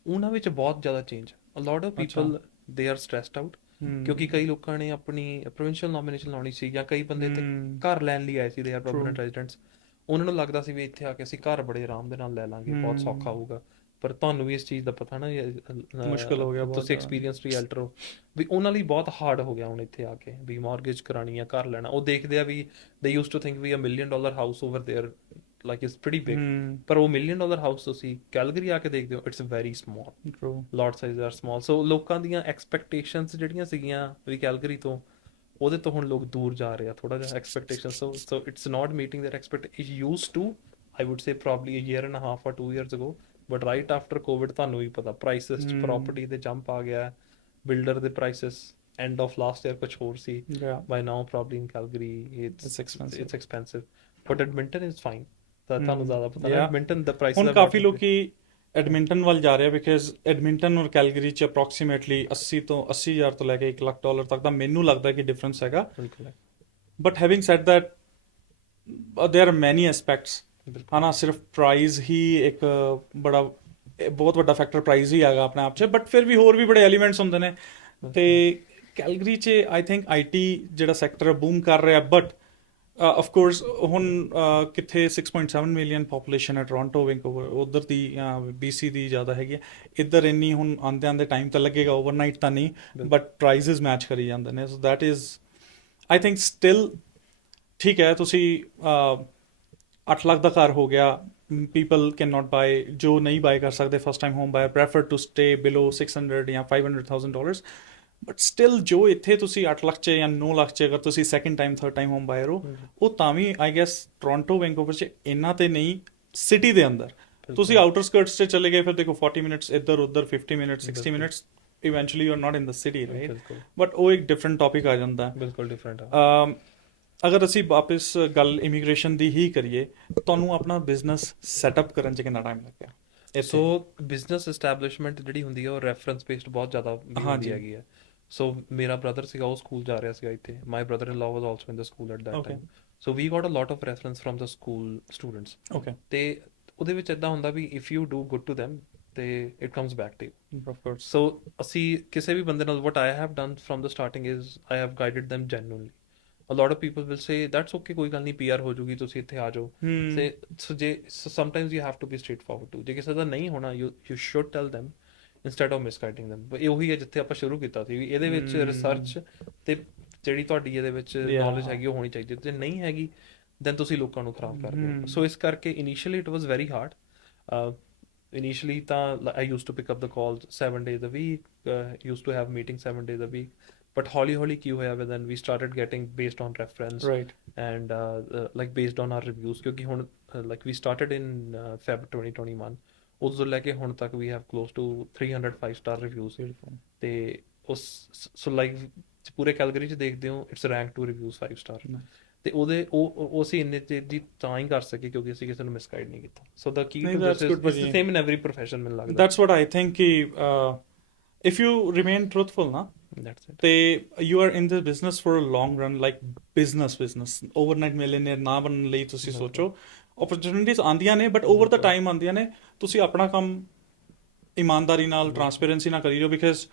ਉਹਨਾਂ ਵਿੱਚ ਬਹੁਤ ਜ਼ਿਆਦਾ change. A lot of people they are stressed out, ਕਿਉਂਕਿ ਕਈ ਲੋਕਾਂ ਨੇ ਆਪਣੀ ਪ੍ਰੋਵਿੰਸ਼ੀਅਲ ਨੋਮੀਨੇਸ਼ਨ ਲਾਉਣੀ ਸੀ, ਜਾਂ ਕਈ ਬੰਦੇ ਤੇ ਘਰ ਲੈਣ ਲਈ ਆਏ ਸੀ, ਦੇ ਆਰ ਪਰਮਨੈਂਟ ਰੈਜ਼ੀਡੈਂਟਸ। ਉਹਨਾਂ ਨੂੰ ਲੱਗਦਾ ਸੀ ਵੀ ਇੱਥੇ ਆ ਕੇ ਅਸੀਂ ਘਰ ਬੜੇ ਆਰਾਮ ਦੇ ਨਾਲ ਲੈ ਲਾਂਗੇ, ਬਹੁਤ ਸੌਖਾ ਹੋਊਗਾ। ਪਰ ਤੁਹਾਨੂੰ ਵੀ ਇਸ ਚੀਜ਼ ਦਾ ਪਤਾ ਨਾ, ਮੁਸ਼ਕਿਲ ਹੋ ਗਿਆ ਬਹੁਤ, ਤੁਸੀਂ ਐਕਸਪੀਰੀਅੰਸਡ ਰੀਅਲਟਰ ਹੋ, ਵੀ ਉਹਨਾਂ ਲਈ ਬਹੁਤ ਹਾਰਡ ਹੋ ਗਿਆ ਹੁਣ ਇੱਥੇ ਆ ਕੇ ਵੀ ਮਾਰਗੇਜ ਕਰਾਉਣੀ ਆ, ਘਰ ਲੈਣਾ। ਉਹ ਦੇਖਦੇ ਆ ਵੀ they use to think we $1 million house over there like it's pretty big, ਪਰ ਉਹ $1 million ਹਾਊਸ ਤੁਸੀਂ ਕੈਲਗਰੀ ਆ ਕੇ ਦੇਖਦੇ ਹੋ, it's very small, lot size are small. So ਲੋਕਾਂ ਦੀਆਂ ਐਕਸਪੈਕਟੇਸ਼ਨਸ ਜਿਹੜੀਆਂ ਸੀਗੀਆਂ ਵੀ ਕੈਲਗਰੀ ਤੋਂ, ਉਹਦੇ ਤੋਂ ਹੁਣ ਲੋਕ ਦੂਰ ਜਾ ਰਹੇ ਆ ਥੋੜਾ ਜਿਹਾ expectation. So it's not meeting their expectation use to, I would say probably a year and a half or 2 years ago। But right after COVID ਤੁਹਾਨੂੰ ਵੀ ਪਤਾ ਪ੍ਰਾਈਸਿਸ 'ਚ ਪ੍ਰੋਪਰਟੀ ਦੇ ਜੰਪ ਆ ਗਿਆ, ਬਿਲਡਰ ਦੇ prices end of last year ਕੁਛ ਹੋਰ ਸੀ। By now probably in Calgary it's expensive, but Edmonton is fine। ਤਾਂ ਤੁਹਾਨੂੰ ਜ਼ਿਆਦਾ ਪਤਾ ਨਾ ਐਡਮਿੰਟਨ ਦਾ ਪ੍ਰਾਈਸ। ਹੁਣ ਕਾਫੀ ਲੋਕੀ ਐਡਮਿੰਟਨ ਵੱਲ ਜਾ ਰਹੇ ਆ, ਬਿਕਾਜ਼ ਐਡਮਿੰਟਨ ਔਰ ਕੈਲਗਰੀ 'ਚ ਅਪਰੋਕਸੀਮੇਟਲੀ 80,000 ਤੋਂ ਲੈ ਕੇ $1 ਲੱਖ ਤੱਕ ਦਾ ਮੈਨੂੰ ਲੱਗਦਾ ਕਿ ਡਿਫਰੈਂਸ ਹੈਗਾ। But having said that there are many aspects, ਹਨਾ। ਸਿਰਫ ਪ੍ਰਾਈਜ਼ ਹੀ ਇੱਕ ਬਹੁਤ ਵੱਡਾ ਫੈਕਟਰ ਪ੍ਰਾਈਜ਼ ਹੀ ਹੈਗਾ ਆਪਣੇ ਆਪ 'ਚ, ਬਟ ਫਿਰ ਵੀ ਹੋਰ ਵੀ ਬੜੇ ਐਲੀਮੈਂਟਸ ਹੁੰਦੇ ਨੇ। ਤੇ ਕੈਲਗਰੀ 'ਚ ਆਈ ਥਿੰਕ IT ਜਿਹੜਾ ਸੈਕਟਰ ਬੂਮ ਕਰ ਰਿਹਾ, ਬਟ ਆਫ ਕੋਰਸ ਹੁਣ ਕਿੱਥੇ 6.7 ਮਿਲੀਅਨ ਪੋਪੂਲੇਸ਼ਨ ਹੈ ਟੋਰਾਂਟੋ, ਵੈਂਕੂਵਰ, ਉਧਰ ਦੀ BC ਦੀ ਜ਼ਿਆਦਾ ਹੈਗੀ ਹੈ। ਇੱਧਰ ਇੰਨੀ ਹੁਣ ਆਉਂਦੇ ਟਾਈਮ ਤਾਂ ਲੱਗੇਗਾ, ਓਵਰਨਾਈਟ ਤਾਂ ਨਹੀਂ, ਬਟ ਪ੍ਰਾਈਜ਼ਸ ਮੈਚ ਕਰੀ ਜਾਂਦੇ ਨੇ। So that is I think still ਠੀਕ ਹੈ। ਤੁਸੀਂ 8 ਲੱਖ ਦਾ ਘਰ ਹੋ ਗਿਆ, ਪੀਪਲ ਕੈਨ ਨਾਟ ਬਾਏ, ਜੋ ਨਹੀਂ ਬਾਏ ਕਰ ਸਕਦੇ first time home buyer prefer to stay below 600 ਜਾਂ $500,000। ਬਟ ਸਟਿਲ ਜੋ ਇੱਥੇ ਤੁਸੀਂ 8 ਲੱਖ 'ਚ ਜਾਂ 9 ਲੱਖ 'ਚ ਅਗਰ ਤੁਸੀਂ second time third time home ਬਾਇਰ ਹੋ, ਉਹ ਤਾਂ ਵੀ ਆਈ ਗੈਸ ਟੋਰਾਂਟੋ ਵੈਂਕੂਵਰ 'ਚ ਇੰਨਾ ਤੇ ਨਹੀਂ। ਸਿਟੀ ਦੇ ਅੰਦਰ ਤੁਸੀਂ ਆਊਟਰ ਸਕਰਟਸ 'ਚ ਚਲੇ ਗਏ, ਫਿਰ ਦੇਖੋ 40 ਮਿੰਟਸ ਇੱਧਰ ਉੱਧਰ, 50 minutes, 60 minutes, eventually you are not in the city, right. But ਉਹ ਇੱਕ ਡਿਫਰੈਂਟ ਟੌਪਿਕ ਆ ਜਾਂਦਾ। ਬਿਲਕੁਲ ਡਿਫਰੈਂਟ। ਅਗਰ ਅਸੀਂ ਵਾਪਸ ਗੱਲ ਇਮੀਗ੍ਰੇਸ਼ਨ ਦੀ ਹੀ ਕਰੀਏ, ਤੁਹਾਨੂੰ ਆਪਣਾ ਬਿਜ਼ਨਸ ਸੈਟਅਪ ਕਰਨ 'ਚ ਕਿੰਨਾ ਟਾਈਮ ਲੱਗਿਆ? ਸੋ ਬਿਜ਼ਨਸ ਐਸਟੈਬਲਿਸ਼ਮੈਂਟ ਜਿਹੜੀ ਹੁੰਦੀ ਹੈ ਉਹ ਰੈਫਰੈਂਸ ਬੇਸਡ ਬਹੁਤ ਜ਼ਿਆਦਾ ਵੀ ਹੁੰਦੀ ਹੈਗੀ ਹੈ। ਸੋ ਮੇਰਾ ਬ੍ਰਦਰ ਸੀਗਾ, ਉਹ ਸਕੂਲ ਜਾ ਰਿਹਾ ਸੀਗਾ ਇੱਥੇ। ਮਾਈ brother in law was also in the school at that time. So we got a lot of reference from the school students. ਤੇ ਉਹਦੇ ਵਿੱਚ ਇੱਦਾਂ ਹੁੰਦਾ ਵੀ if you do good to them ਤੇ it comes back to you, of course. So ਅਸੀਂ ਕਿਸੇ ਵੀ ਬੰਦੇ ਨਾਲ what I have done from the starting is I have guided them genuinely. A lot of people will say that's okay, ਕੋਈ ਗੱਲ ਨਹੀਂ, PR ਹੋ ਜੂਗੀ, ਤੁਸੀਂ ਇੱਥੇ ਆ ਜਾਓ। ਸੋ ਜੇ sometimes you have to be straight forward too, ਜੇ ਕਿਸੇ ਦਾ ਨਹੀਂ ਹੋਣਾ you should tell them instead of misguiding them. ਇਹ ਉਹੀ ਹੈ ਜਿੱਥੇ ਆਪਾਂ ਸ਼ੁਰੂ ਕੀਤਾ ਸੀ ਵੀ ਇਹਦੇ ਵਿੱਚ ਰਿਸਰਚ ਤੇ ਜਿਹੜੀ ਤੁਹਾਡੀ ਇਹਦੇ ਵਿੱਚ ਨੌਲੇਜ ਹੈਗੀ ਉਹ ਹੋਣੀ ਚਾਹੀਦੀ। ਜੇ ਨਹੀਂ ਹੈਗੀ ਦੈਨ ਤੁਸੀਂ ਲੋਕਾਂ ਨੂੰ ਖਰਾਬ ਕਰ ਰਹੇ ਹੋ। ਸੋ ਇਸ ਕਰਕੇ initially it was very hard. Initially ਤਾਂ I use to pick up the calls 7 days a week, used to have meetings 7 days a week। But ਹੌਲੀ ਕੀ ਹੋਇਆ then we started getting based on reference, right, and like based on our reviews, ਕਿਉਂਕਿ ਹੁਣ like we started in Feb 2021, ਉਦੋਂ ਤੋਂ ਲੈ ਕੇ ਹੁਣ ਤੱਕ we have close to 300 5-star reviews. ਤੇ ਉਸ ਸੋ ਲਾਈਕ ਪੂਰੇ ਕੈਲਗਰੀ 'ਚ ਦੇਖਦੇ ਹੋ it's rank to reviews 5 star। ਤੇ ਉਹ ਅਸੀਂ ਇੰਨੇ ਚਿਰ ਦੀ ਤਾਂ ਹੀ ਕਰ ਸਕੇ ਕਿਉਂਕਿ ਅਸੀਂ ਕਿਸੇ ਨੂੰ ਮਿਸਗਾਈਡ ਨਹੀਂ ਕੀਤਾ। So the key to this is same in every profession ਮੈਨੂੰ ਲੱਗਦਾ। ਦੈਟਸ ਵਾਟ ਆਈ ਥਿੰਕ ਕਿ if you remain truthful na, that's it, ਤੇ you are in this business for a long run, like business overnight millionaire ਨਾ ਬਣਨ ਲਈ ਤੁਸੀਂ ਸੋਚੋ। opportunities ਆਉਂਦੀਆਂ ਨੇ but over the time ਆਉਂਦੀਆਂ ਨੇ, ਤੁਸੀਂ ਆਪਣਾ ਕੰਮ ਇਮਾਨਦਾਰੀ ਨਾਲ ਟਰਾਂਸਪੇਰੈਂਸੀ ਨਾਲ ਕਰੀ ਜਾਓ। ਬਿਕਾਜ਼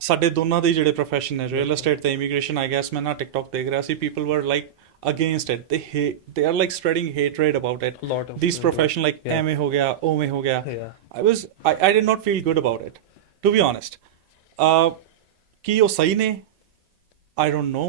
ਸਾਡੇ ਦੋਨਾਂ ਦੇ ਜਿਹੜੇ ਪ੍ਰੋਫੈਸ਼ਨ ਨੇ ਰੀਅਲ ਏਸਟੇਟ ਤੇ ਇਮੀਗ੍ਰੇਸ਼ਨ, ਆਈ ਗੈਸ ਮੈਂ ਨਾ ਟਿਕਟੌਕ ਦੇਖ ਰਿਹਾ ਸੀ, people were like against it, they are like spreading hatred about it, a lot of these profession like ਐਵੇਂ ਹੋ ਗਿਆ ਉਵੇਂ ਹੋ ਗਿਆ। I did not feel good about it, to be honest. ਕੀ ਉਹ ਸਹੀ ਨੇ? I don't know.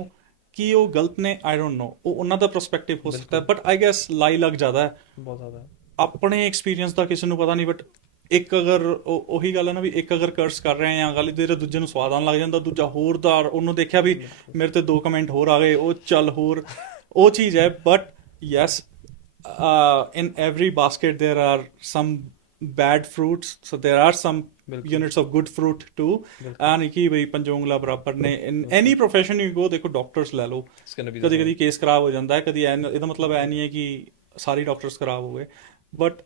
ਕੀ ਉਹ ਗਲਤ ਨੇ? I don't know. ਉਹ ਉਹਨਾਂ ਦਾ ਪਰਸਪੈਕਟਿਵ ਹੋ ਸਕਦਾ ਬਟ ਆਈ ਗੈਸ ਲਾਈ ਲੱਗ ਜ਼ਿਆਦਾ ਹੈ, ਬਹੁਤ ਜ਼ਿਆਦਾ। ਆਪਣੇ ਐਕਸਪੀਰੀਅੰਸ ਦਾ ਕਿਸੇ ਨੂੰ ਪਤਾ ਨਹੀਂ, ਬਟ ਇੱਕ ਅਗਰ ਉਹੀ ਗੱਲ ਹੈ ਨਾ ਵੀ ਇੱਕ ਅਗਰ ਕਰਸ ਕਰ ਰਹੇ ਆ ਗੱਲ ਤੇ ਦੂਜੇ ਨੂੰ ਸਵਾਦ ਆਉਣ ਲੱਗ ਜਾਂਦਾ, ਦੂਜਾ ਹੋਰ ਦਾ ਉਹਨੂੰ ਦੇਖਿਆ ਵੀ ਮੇਰੇ ਤੇ 2 ਕਮੈਂਟ ਹੋਰ ਆ ਗਏ, ਉਹ ਚੱਲ ਹੋਰ ਉਹ ਚੀਜ਼ ਹੈ। But yes, in every basket there are some bad fruits, so there are some units of good fruit too। ਨਹੀਂ ਕਿ ਬਈ ਪੰਜੋਂ ਉਂਗਲਾਂ ਬਰਾਬਰ ਨੇ in any profession you go। ਦੇਖੋ ਡਾਕਟਰਸ ਲੈ ਲਓ, ਕਦੀ ਕਦੀ ਕੇਸ ਖਰਾਬ ਹੋ ਜਾਂਦਾ ਹੈ, ਕਦੀ ਇਹਦਾ ਮਤਲਬ ਇਹ ਨਹੀਂ ਹੈ ਕਿ ਸਾਰੇ ਡਾਕਟਰਸ ਖਰਾਬ ਹੋ ਗਏ। ਬਟ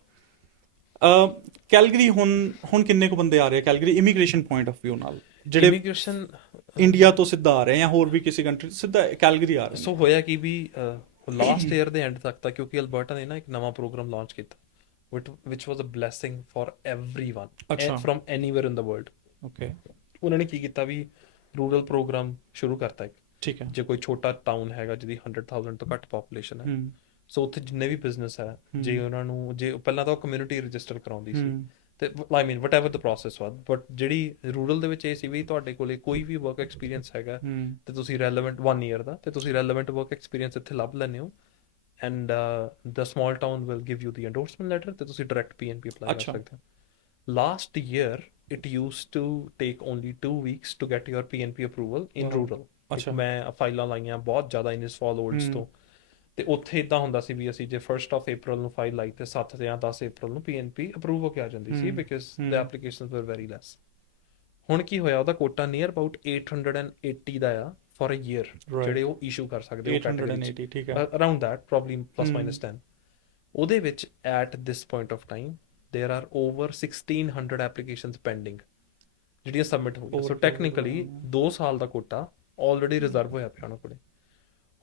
ਕੈਲਗਰੀ ਹੁਣ ਕਿੰਨੇ ਕੁ ਬੰਦੇ ਆ ਰਹੇ Calgary immigration point of view ਨਾਲ, ਜਿਹੜੇ ਇਮੀਗ੍ਰੇਸ਼ਨ ਇੰਡੀਆ ਤੋਂ ਸਿੱਧਾ ਆ ਰਹੇ ਜਾਂ ਹੋਰ ਵੀ ਕਿਸੇ ਕੰਟਰੀ ਸਿੱਧਾ ਕੈਲਗਰੀ ਆ ਰਹੇ? ਸੋ ਹੋਇਆ ਕਿ ਵੀ ਲਾਸਟ ਈਅਰ ਦੇ ਐਂਡ ਤੱਕ ਤਾਂ ਕਿਉਂਕਿ ਅਲਬਰਟਾ ਨੇ ਨਾ ਇੱਕ ਨਵਾਂ ਪ੍ਰੋਗਰਾਮ ਲਾਂਚ ਕੀਤਾ which was a blessing for everyone from anywhere in the world। Okay, ਉਹਨਾਂ ਨੇ ਕੀ ਕੀਤਾ ਵੀ ਰੂਰਲ ਪ੍ਰੋਗਰਾਮ ਸ਼ੁਰੂ ਕਰਤਾ ਇੱਕ। ਠੀਕ ਹੈ। ਜੇ ਕੋਈ ਛੋਟਾ ਟਾਊਨ ਹੈਗਾ ਜਿਹਦੀ 100,000 ਤੋਂ ਘੱਟ ਪੋਪੂਲੇਸ਼ਨ ਹੈ, ਸੋ ਉੱਥੇ ਜਿੰਨੇ ਵੀ ਬਿਜ਼ਨਸ ਹੈ, ਜੇ ਉਹਨਾਂ ਨੂੰ ਜੇ ਪਹਿਲਾਂ ਤਾਂ ਉਹ ਕਮਿਊਨਿਟੀ ਰਜਿਸਟਰ ਕਰਾਉਂਦੀ ਸੀ ਤੇ I mean whatever the process was, but ਜਿਹੜੀ ਰੂਰਲ ਦੇ ਵਿੱਚ ਇਹ ਸੀ ਵੀ ਤੁਹਾਡੇ ਕੋਲੇ ਕੋਈ ਵੀ ਵਰਕ ਐਕਸਪੀਰੀਅੰਸ ਹੈਗਾ ਤੇ ਤੁਸੀਂ ਰੈਲੇਵੈਂਟ 1 year ਦਾ ਤੇ ਤੁਸੀਂ ਰੈਲੇਵੈਂਟ ਵਰਕ ਐਕਸਪੀਰੀਅੰਸ ਇੱਥੇ ਲੱਭ ਲੈਂਦੇ ਹੋ and the small town will give you the endorsement letter ਤੇ ਤੁਸੀਂ ਡਾਇਰੈਕਟ PNP ਅਪਲਾਈ ਕਰ ਸਕਦੇ ਹੋ। Last year it used to take only 2 weeks to get your PNP approval in rural. ਮੈਂ ਫਾਈਲਾਂ ਲਾਈਆਂ ਬਹੁਤ ਜ਼ਿਆਦਾ ਇਨ ਇਸ ਫਾਲ ਓਲਡਸ ਤੋਂ, ਤੇ ਉੱਥੇ ਇਦਾਂ ਹੁੰਦਾ ਸੀ ਵੀ ਅਸੀਂ ਜੇ 1st of April ਨੂੰ ਫਾਈਲ ਲਾਈ ਤੇ 7 ਜਾਂ 10 April ਨੂੰ PNP ਅਪਰੂਵ ਹੋ ਕੇ ਆ ਜਾਂਦੀ ਸੀ because the applications were very less. ਹੁਣ ਕੀ ਹੋਇਆ, ਉਹਦਾ ਕੋਟਾ ਨੀਅਰ ਅਬਾਊਟ 880 ਦਾ ਆ ਫॉर ਅ ਈਅਰ ਜਿਹੜੇ ਉਹ ਇਸ਼ੂ ਕਰ ਸਕਦੇ ਹੋ, 880, ਠੀਕ ਹੈ, ਅਰਾਊਂਡ ਦੈਟ ਪ੍ਰੋਬਬਲੀ +-10। ਉਹਦੇ ਵਿੱਚ at this point of time ਦੇਰ ਆਰ ਓਵਰ 1600 ਐਪਲੀਕੇਸ਼ਨਸ ਪੈਂਡਿੰਗ ਜਿਹੜੀਆਂ ਸਬਮਿਟ ਹੋ ਗਈਆਂ। ਸੋ ਟੈਕਨੀਕਲੀ 2 ਸਾਲ ਦਾ ਕੋਟਾ ਆਲਰੇਡੀ ਰਿਜ਼ਰਵ ਹੋਇਆ ਪਿਆ ਉਹਨਾਂ ਕੋਲੇ।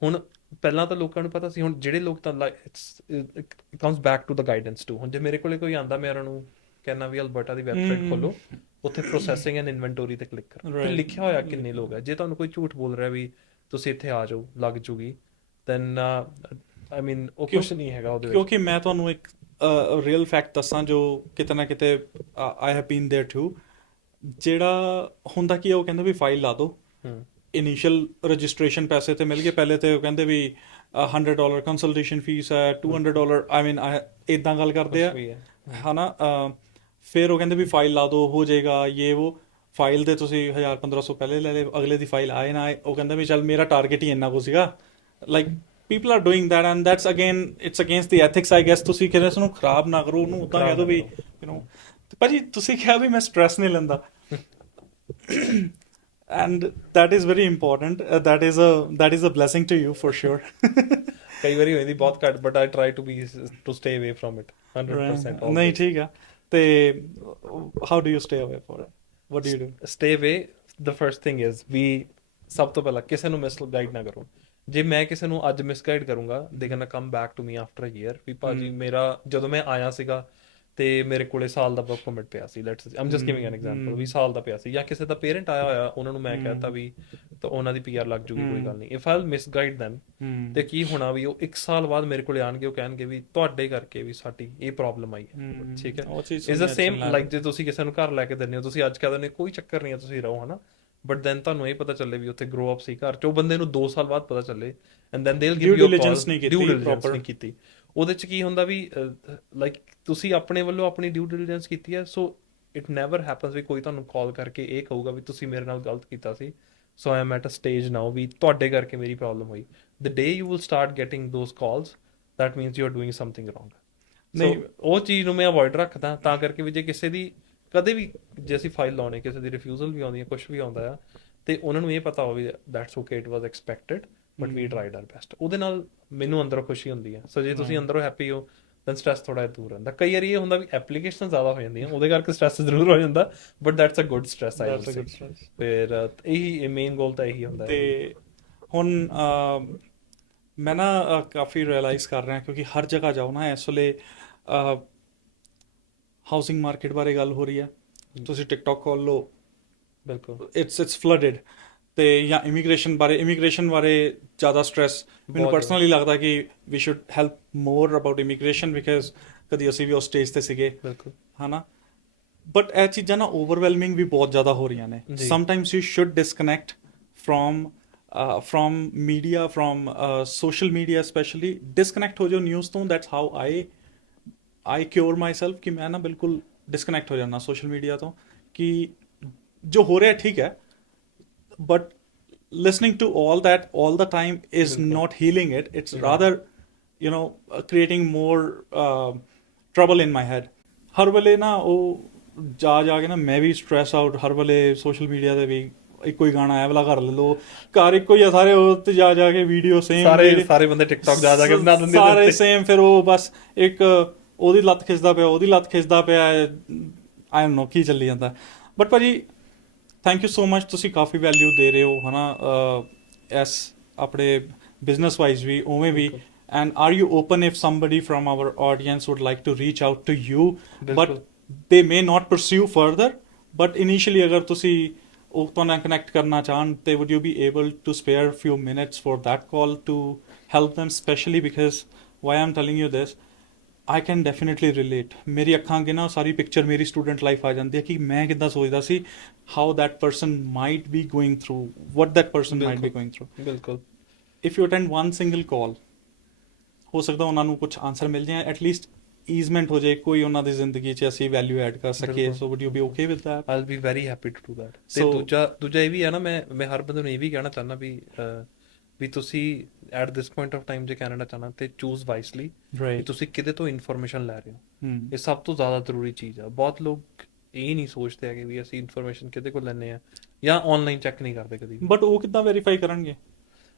ਹੁਣ ਪਹਿਲਾਂ ਤਾਂ ਲੋਕਾਂ ਨੂੰ ਪਤਾ ਸੀ, ਹੁਣ ਜਿਹੜੇ ਲੋਕ ਤਾਂ it comes back to the guidance to. ਹੁਣ ਜੇ ਮੇਰੇ ਕੋਲੇ ਕੋਈ ਆਂਦਾ, ਮੈਂ ਉਹਨਾਂ ਨੂੰ ਕਹਿੰਦਾ ਵੀ ਅਲਬਰਟਾ ਦੀ ਵੈਬਸਾਈਟ ਖੋਲੋ, ਉੱਥੇ ਪ੍ਰੋਸੈਸਿੰਗ ਐਂਡ ਇਨਵੈਂਟੋਰੀ ਤੇ ਕਲਿੱਕ ਕਰੋ, ਤੇ ਲਿਖਿਆ ਹੋਇਆ ਕਿੰਨੇ ਲੋਕ ਹੈ। ਜੇ ਤੁਹਾਨੂੰ ਕੋਈ ਝੂਠ ਬੋਲ ਰਿਹਾ ਵੀ ਤੁਸੀਂ ਇੱਥੇ ਆ ਜਾਓ ਲੱਗ ਜੂਗੀ, ਦੈਨ ਆਈ ਮੀਨ ਉਹ ਕੁਛ ਨਹੀਂ ਹੈਗਾ ਉਹਦੇ ਵਿੱਚ। ਕਿਉਂਕਿ ਮੈਂ ਤੁਹਾਨੂੰ ਇੱਕ ਰੀਅਲ ਫੈਕਟ ਦੱਸਾਂ ਜੋ ਕਿਤੇ ਨਾ ਕਿਤੇ I have been there to. ਜਿਹੜਾ ਹੁੰਦਾ ਕੀ ਉਹ ਕਹਿੰਦਾ ਵੀ ਫਾਈਲ ਲਾ ਦਿਓ, ਇਨੀਸ਼ੀਅਲ ਰਜਿਸਟ੍ਰੇਸ਼ਨ ਪੈਸੇ ਤੇ ਮਿਲ ਗਏ। ਪਹਿਲੇ ਤੇ ਉਹ ਕਹਿੰਦੇ ਵੀ $100 ਕੰਸਲਟੇਸ਼ਨ ਫੀਸ ਹੈ, $200 ਆਈ ਮੀਨ ਇੱਦਾਂ ਗੱਲ ਕਰਦੇ ਆ ਹੈ ਨਾ। ਫਿਰ ਉਹ ਕਹਿੰਦੇ ਵੀ ਫਾਈਲ ਲਾ ਦਿਓ ਹੋ ਜਾਏਗਾ ਯੇ ਉਹ। ਫਾਈਲ ਦੇ ਤੁਸੀਂ 1000-1500 ਪਹਿਲੇ ਲੈ ਲਏ, ਅਗਲੇ ਦੀ ਫਾਈਲ ਆਏ ਨਾ ਆਏ, ਉਹ ਕਹਿੰਦਾ ਵੀ ਚੱਲ ਮੇਰਾ ਟਾਰਗੇਟ ਹੀ ਇੰਨਾ ਕੁ ਸੀਗਾ। Like people are doing that and that's again it's against the ethics I guess। ਤੁਸੀਂ ਕਿਸੇ ਨੂੰ ਖਰਾਬ ਨਾ ਕਰੋ, ਉਹਨੂੰ ਉਦਾਂ ਕਹਿ ਦਿਓ ਵੀ ਯੂ ਨੋ। ਭਾਜੀ ਤੁਸੀਂ ਕਿਹਾ ਵੀ ਮੈਂ ਸਟ੍ਰੈਸ ਨਹੀਂ ਲੈਂਦਾ and that is very important। that is a blessing to you for sure। ਕਈ ਵਾਰੀ ਹੋਈ ਦੀ ਬਹੁਤ ਘੱਟ, but I try to stay away from it 100%। ਨਹੀਂ ਠੀਕ ਆ। ਤੇ how do you stay away for it? What do you do? Stay away, the first thing is ਵੀ ਸਭ ਤੋਂ ਪਹਿਲਾਂ ਕਿਸੇ ਨੂੰ ਮਿਸਗਾਈਡ ਨਾ ਕਰੋ। ਜੇ ਮੈਂ ਕਿਸੇ ਨੂੰ ਅੱਜ ਮਿਸਗਾਈਡ ਕਰੂੰਗਾ, they can come back to me after a year ਵੀ ਭਾਜੀ ਮੇਰਾ ਜਦੋਂ ਮੈਂ ਆਇਆ ਸੀਗਾ ਤੇ ਮੇਰੇ ਕੋਲੇ ਸਾਲ ਦਾ ਵਰਕ ਪਰਮਿਟ ਪਿਆ ਸੀ, let's um just giving an example ਵੀ ਸਾਲ ਦਾ ਪਿਆ ਸੀ, ਜਾਂ ਕਿਸੇ ਦਾ ਪੇਰੈਂਟ ਆਇਆ ਹੋਇਆ ਉਹਨਾਂ ਨੂੰ ਮੈਂ ਕਹਿਤਾ ਵੀ ਤਾਂ ਉਹਨਾਂ ਦੀ PR ਲੱਗ ਜੂਗੀ, ਕੋਈ ਗੱਲ ਨਹੀਂ। If I will misguide them ਤੇ ਕੀ ਹੋਣਾ ਵੀ ਉਹ 1 ਸਾਲ ਬਾਅਦ ਮੇਰੇ ਕੋਲੇ ਆਣਗੇ, ਉਹ ਕਹਿਣਗੇ ਵੀ ਤੁਹਾਡੇ ਕਰਕੇ ਵੀ ਸਾਡੀ ਇਹ ਪ੍ਰੋਬਲਮ ਆਈ ਹੈ। ਠੀਕ ਹੈ, ਇਜ਼ ਦ ਸੇਮ ਲਾਈਕ ਜੇ ਤੁਸੀਂ ਕਿਸੇ ਨੂੰ ਘਰ ਲੈ ਕੇ ਦਿੰਦੇ ਹੋ, ਤੁਸੀਂ ਅੱਜ ਕਹਿ ਦਿੰਦੇ ਕੋਈ ਚੱਕਰ ਨਹੀਂ ਹੈ ਤੁਸੀਂ ਰਹੋ, ਹਨਾ, ਬਟ ਦੈਨ ਤੁਹਾਨੂੰ ਇਹ ਪਤਾ ਚੱਲੇ ਵੀ ਉੱਥੇ ਗਰੋ ਅਪ ਸੀ ਘਰ ਚ, ਉਹ ਬੰਦੇ ਨੂੰ 2 ਸਾਲ ਬਾਅਦ ਪਤਾ ਚੱਲੇ and then they will give you a call, due diligence ਨਹੀਂ ਕੀਤੀ। ਉਹਦੇ ਚ ਕੀ ਹੁੰਦਾ ਵੀ ਲਾਈਕ ਤੁਸੀਂ ਆਪਣੇ ਵੱਲੋਂ ਆਪਣੀ ਡਿਊ ਡਿਲੀਜੈਂਸ ਕੀਤੀ ਹੈ, ਸੋ ਇਟ ਨੈਵਰ ਹੈਪਨਸ ਵੀ ਕੋਈ ਤੁਹਾਨੂੰ ਕਾਲ ਕਰਕੇ ਇਹ ਕਹੂਗਾ ਵੀ ਤੁਸੀਂ ਮੇਰੇ ਨਾਲ ਗਲਤ ਕੀਤਾ ਸੀ, so I am at a stage now ਵੀ ਤੁਹਾਡੇ ਕਰਕੇ ਮੇਰੀ ਪ੍ਰੋਬਲਮ ਹੋਈ। The day you will start getting those calls, that means you are doing something wrong. ਸੋ ਨਹੀਂ ਉਹ ਚੀਜ਼ ਨੂੰ ਮੈਂ ਅਵੋਇਡ ਰੱਖਦਾ, ਤਾਂ ਕਰਕੇ ਵੀ ਜੇ ਕਿਸੇ ਦੀ ਕਦੇ ਵੀ ਜੇ ਅਸੀਂ ਫਾਈਲ ਲਾਉਣੇ, ਕਿਸੇ ਦੀ ਰਿਫਿਊਜ਼ਲ ਵੀ ਆਉਂਦੀ ਹੈ, ਕੁਝ ਵੀ ਆਉਂਦਾ ਆ, ਤੇ ਉਹਨਾਂ ਨੂੰ ਇਹ ਪਤਾ ਹੋਵੇ that's okay, it was expected but we tried our best, ਉਹਦੇ ਨਾਲ ਮੈਨੂੰ ਅੰਦਰੋਂ ਖੁਸ਼ੀ ਹੁੰਦੀ ਹੈ। ਸੋ ਜੇ ਤੁਸੀਂ ਅੰਦਰੋਂ ਹੈਪੀ ਹੋ ਦੈਨ ਸਟ੍ਰੈਸ ਥੋੜਾ ਦੂਰ ਰਹਿੰਦਾ। ਕਈ ਵਾਰੀ ਇਹ ਹੁੰਦਾ ਵੀ ਐਪਲੀਕੇਸ਼ਨ ਜ਼ਿਆਦਾ ਹੋ ਜਾਂਦੀਆਂ, ਉਹਦੇ ਕਰਕੇ ਸਟ੍ਰੈਸ ਜ਼ਰੂਰ ਹੋ ਜਾਂਦਾ, but that's a good stress I would say. ਫਿਰ ਇਹੀ ਮੇਨ ਗੋਲ ਤਾਂ ਇਹੀ ਹੁੰਦਾ। ਤੇ ਹੁਣ ਮੈਂ ਨਾ ਕਾਫੀ ਰਿਅਲਾਈਜ਼ ਕਰ ਰਿਹਾ, ਕਿਉਂਕਿ ਹਰ ਜਗ੍ਹਾ ਜਾਓ ਨਾ ਇਸ ਵੇਲੇ ਹਾਊਸਿੰਗ ਮਾਰਕੀਟ ਬਾਰੇ ਗੱਲ ਹੋ ਰਹੀ ਹੈ, ਤੁਸੀਂ ਟਿਕਟੌਕ ਖੋਲ ਲਓ, ਬਿਲਕੁਲ ਇਟਸ ਫਲੱਡਡ। ਤੇ ਜਾਂ ਇਮੀਗ੍ਰੇਸ਼ਨ ਬਾਰੇ ਜ਼ਿਆਦਾ ਸਟ੍ਰੈਸ ਮੈਨੂੰ ਪਰਸਨਲੀ ਲੱਗਦਾ ਕਿ we should help more about immigration, because ਕਦੀ ਅਸੀਂ ਵੀ ਉਸ ਸਟੇਜ ਤੇ ਸੀਗੇ, ਬਿਲਕੁਲ ਹੈ ਨਾ। ਬਟ ਇਹ ਚੀਜ਼ਾਂ ਨਾ ਓਵਰਵੈਲਮਿੰਗ ਵੀ ਬਹੁਤ ਜ਼ਿਆਦਾ ਹੋ ਰਹੀਆਂ ਨੇ। Sometimes you should disconnect from media, from social media especially, disconnect ਹੋ ਜਾਓ ਨਿਊਜ਼ ਤੋਂ। that's how I cure myself ਕਿ ਮੈਂ ਨਾ ਬਿਲਕੁਲ ਡਿਸਕਨੈਕਟ ਹੋ ਜਾਂਦਾ ਸੋਸ਼ਲ ਮੀਡੀਆ ਤੋਂ, ਕਿ ਜੋ ਹੋ ਰਿਹਾ ਠੀਕ ਹੈ, but listening to all that all the time is not healing it. It's rather creating more trouble in my head. ਹਰ ਵੇਲੇ ਨਾ ਉਹ ਜਾ ਕੇ ਨਾ ਮੈਂ ਵੀ ਸਟ੍ਰੈਸ ਆਊਟ, ਹਰ ਵੇਲੇ ਸੋਸ਼ਲ ਮੀਡੀਆ ਤੇ ਵੀ ਇੱਕੋ ਹੀ ਗਾਣਾ ਇਹ ਵਾਲਾ ਕਰ ਲੈ ਲਓ, ਘਰ ਇੱਕੋ ਹੀ ਆ ਸਾਰੇ, ਉਹ ਤੇ ਜਾ ਕੇ ਵੀਡੀਓ ਸੇਮ, ਸਾਰੇ ਬੰਦੇ ਟਿਕਟੌਕ ਜਾ ਕੇ ਬਣਾ ਦਿੰਦੇ, ਸਾਰੇ ਸੇਮ। ਫਿਰ ਉਹ ਬਸ ਇੱਕ ਉਹਦੀ ਲੱਤ ਖਿੱਚਦਾ ਪਿਆ, ਆਈ ਡੋਨਟ ਨੋ ਕੀ ਚੱਲੀ ਜਾਂਦਾ। ਬਟ ਭਾਜੀ ਥੈਂਕ ਯੂ ਸੋ ਮਚ, ਤੁਸੀਂ ਕਾਫੀ ਵੈਲਿਊ ਦੇ ਰਹੇ ਹੋ, ਹੈ ਨਾ, ਇਸ ਆਪਣੇ ਬਿਜ਼ਨਸ ਵਾਈਜ਼ ਵੀ ਉਵੇਂ ਵੀ। And are you open if somebody from our audience would like to reach out to you, but they may not pursue further, but initially ਅਗਰ ਤੁਸੀਂ ਉਹ ਤੁਹਾਨੂੰ ਨਾਲ ਕਨੈਕਟ ਕਰਨਾ ਚਾਹਣ ਤੇ would you be able to spare few minutes for that call to help them, especially because why I'm telling you this, I can definitely relate. ਮੇਰੀ ਅੱਖਾਂ ਅੱਗੇ ਨਾ ਸਾਰੀ ਪਿਕਚਰ ਮੇਰੀ ਸਟੂਡੈਂਟ ਲਾਈਫ ਆ ਜਾਂਦੀ ਹੈ ਕਿ ਮੈਂ ਕਿੱਦਾਂ ਸੋਚਦਾ ਸੀ, how that person might be going through, what that person might be going through. ਬਿਲਕੁਲ if you attend one single call, ਹੋ ਸਕਦਾ ਉਹਨਾਂ ਨੂੰ ਕੁਝ ਆਨਸਰ ਮਿਲ ਜਾਏ, ਐਟਲੀਸਟ ਈਜ਼ਮੈਂਟ ਹੋ ਜਾਏ, ਕੋਈ ਉਹਨਾਂ ਦੀ ਜ਼ਿੰਦਗੀ 'ਚ ਅਸੀਂ ਵੈਲਿਊ ਐਡ ਕਰ ਸਕੀਏ। So would you be okay with that? I'll be very happy to do that. ਤੇ ਦੂਜਾ ਇਹ ਵੀ ਹੈ ਨਾ, ਮੈਂ ਹਰ ਬੰਦੇ ਨੂੰ ਇਹ ਵੀ ਕਹਿਣਾ ਚਾਹੁੰਦਾ ਵੀ ਤੁਸੀਂ at this point of time ਜੇ ਕੈਨੇਡਾ ਚਾਹਣਾ ਤੇ ਚੂਜ਼ ਵਾਈਸਲੀ, ਕਿ ਤੁਸੀਂ ਕਿਹਦੇ ਤੋਂ ਇਨਫੋਰਮੇਸ਼ਨ ਲੈ ਰਹੇ ਹੋ। ਇਹ ਸਭ ਤੋਂ ਜ਼ਿਆਦਾ ਜ਼ਰੂਰੀ ਚੀਜ਼ ਆ। ਬਹੁਤ ਲੋਕ ਇਹ ਨਹੀਂ ਸੋਚਦੇ ਹੈਗੇ ਵੀ ਅਸੀਂ ਇਨਫੋਰਮੇਸ਼ਨ ਕਿਹਦੇ ਕੋਲ ਲੈਂਦੇ ਆ, ਜਾਂ ਆਨਲਾਈਨ ਚੈੱਕ ਨਹੀਂ ਕਰਦੇ ਕਦੀ। ਬਟ ਉਹ ਕਿੱਦਾਂ ਵੈਰੀਫਾਈ ਕਰਨਗੇ?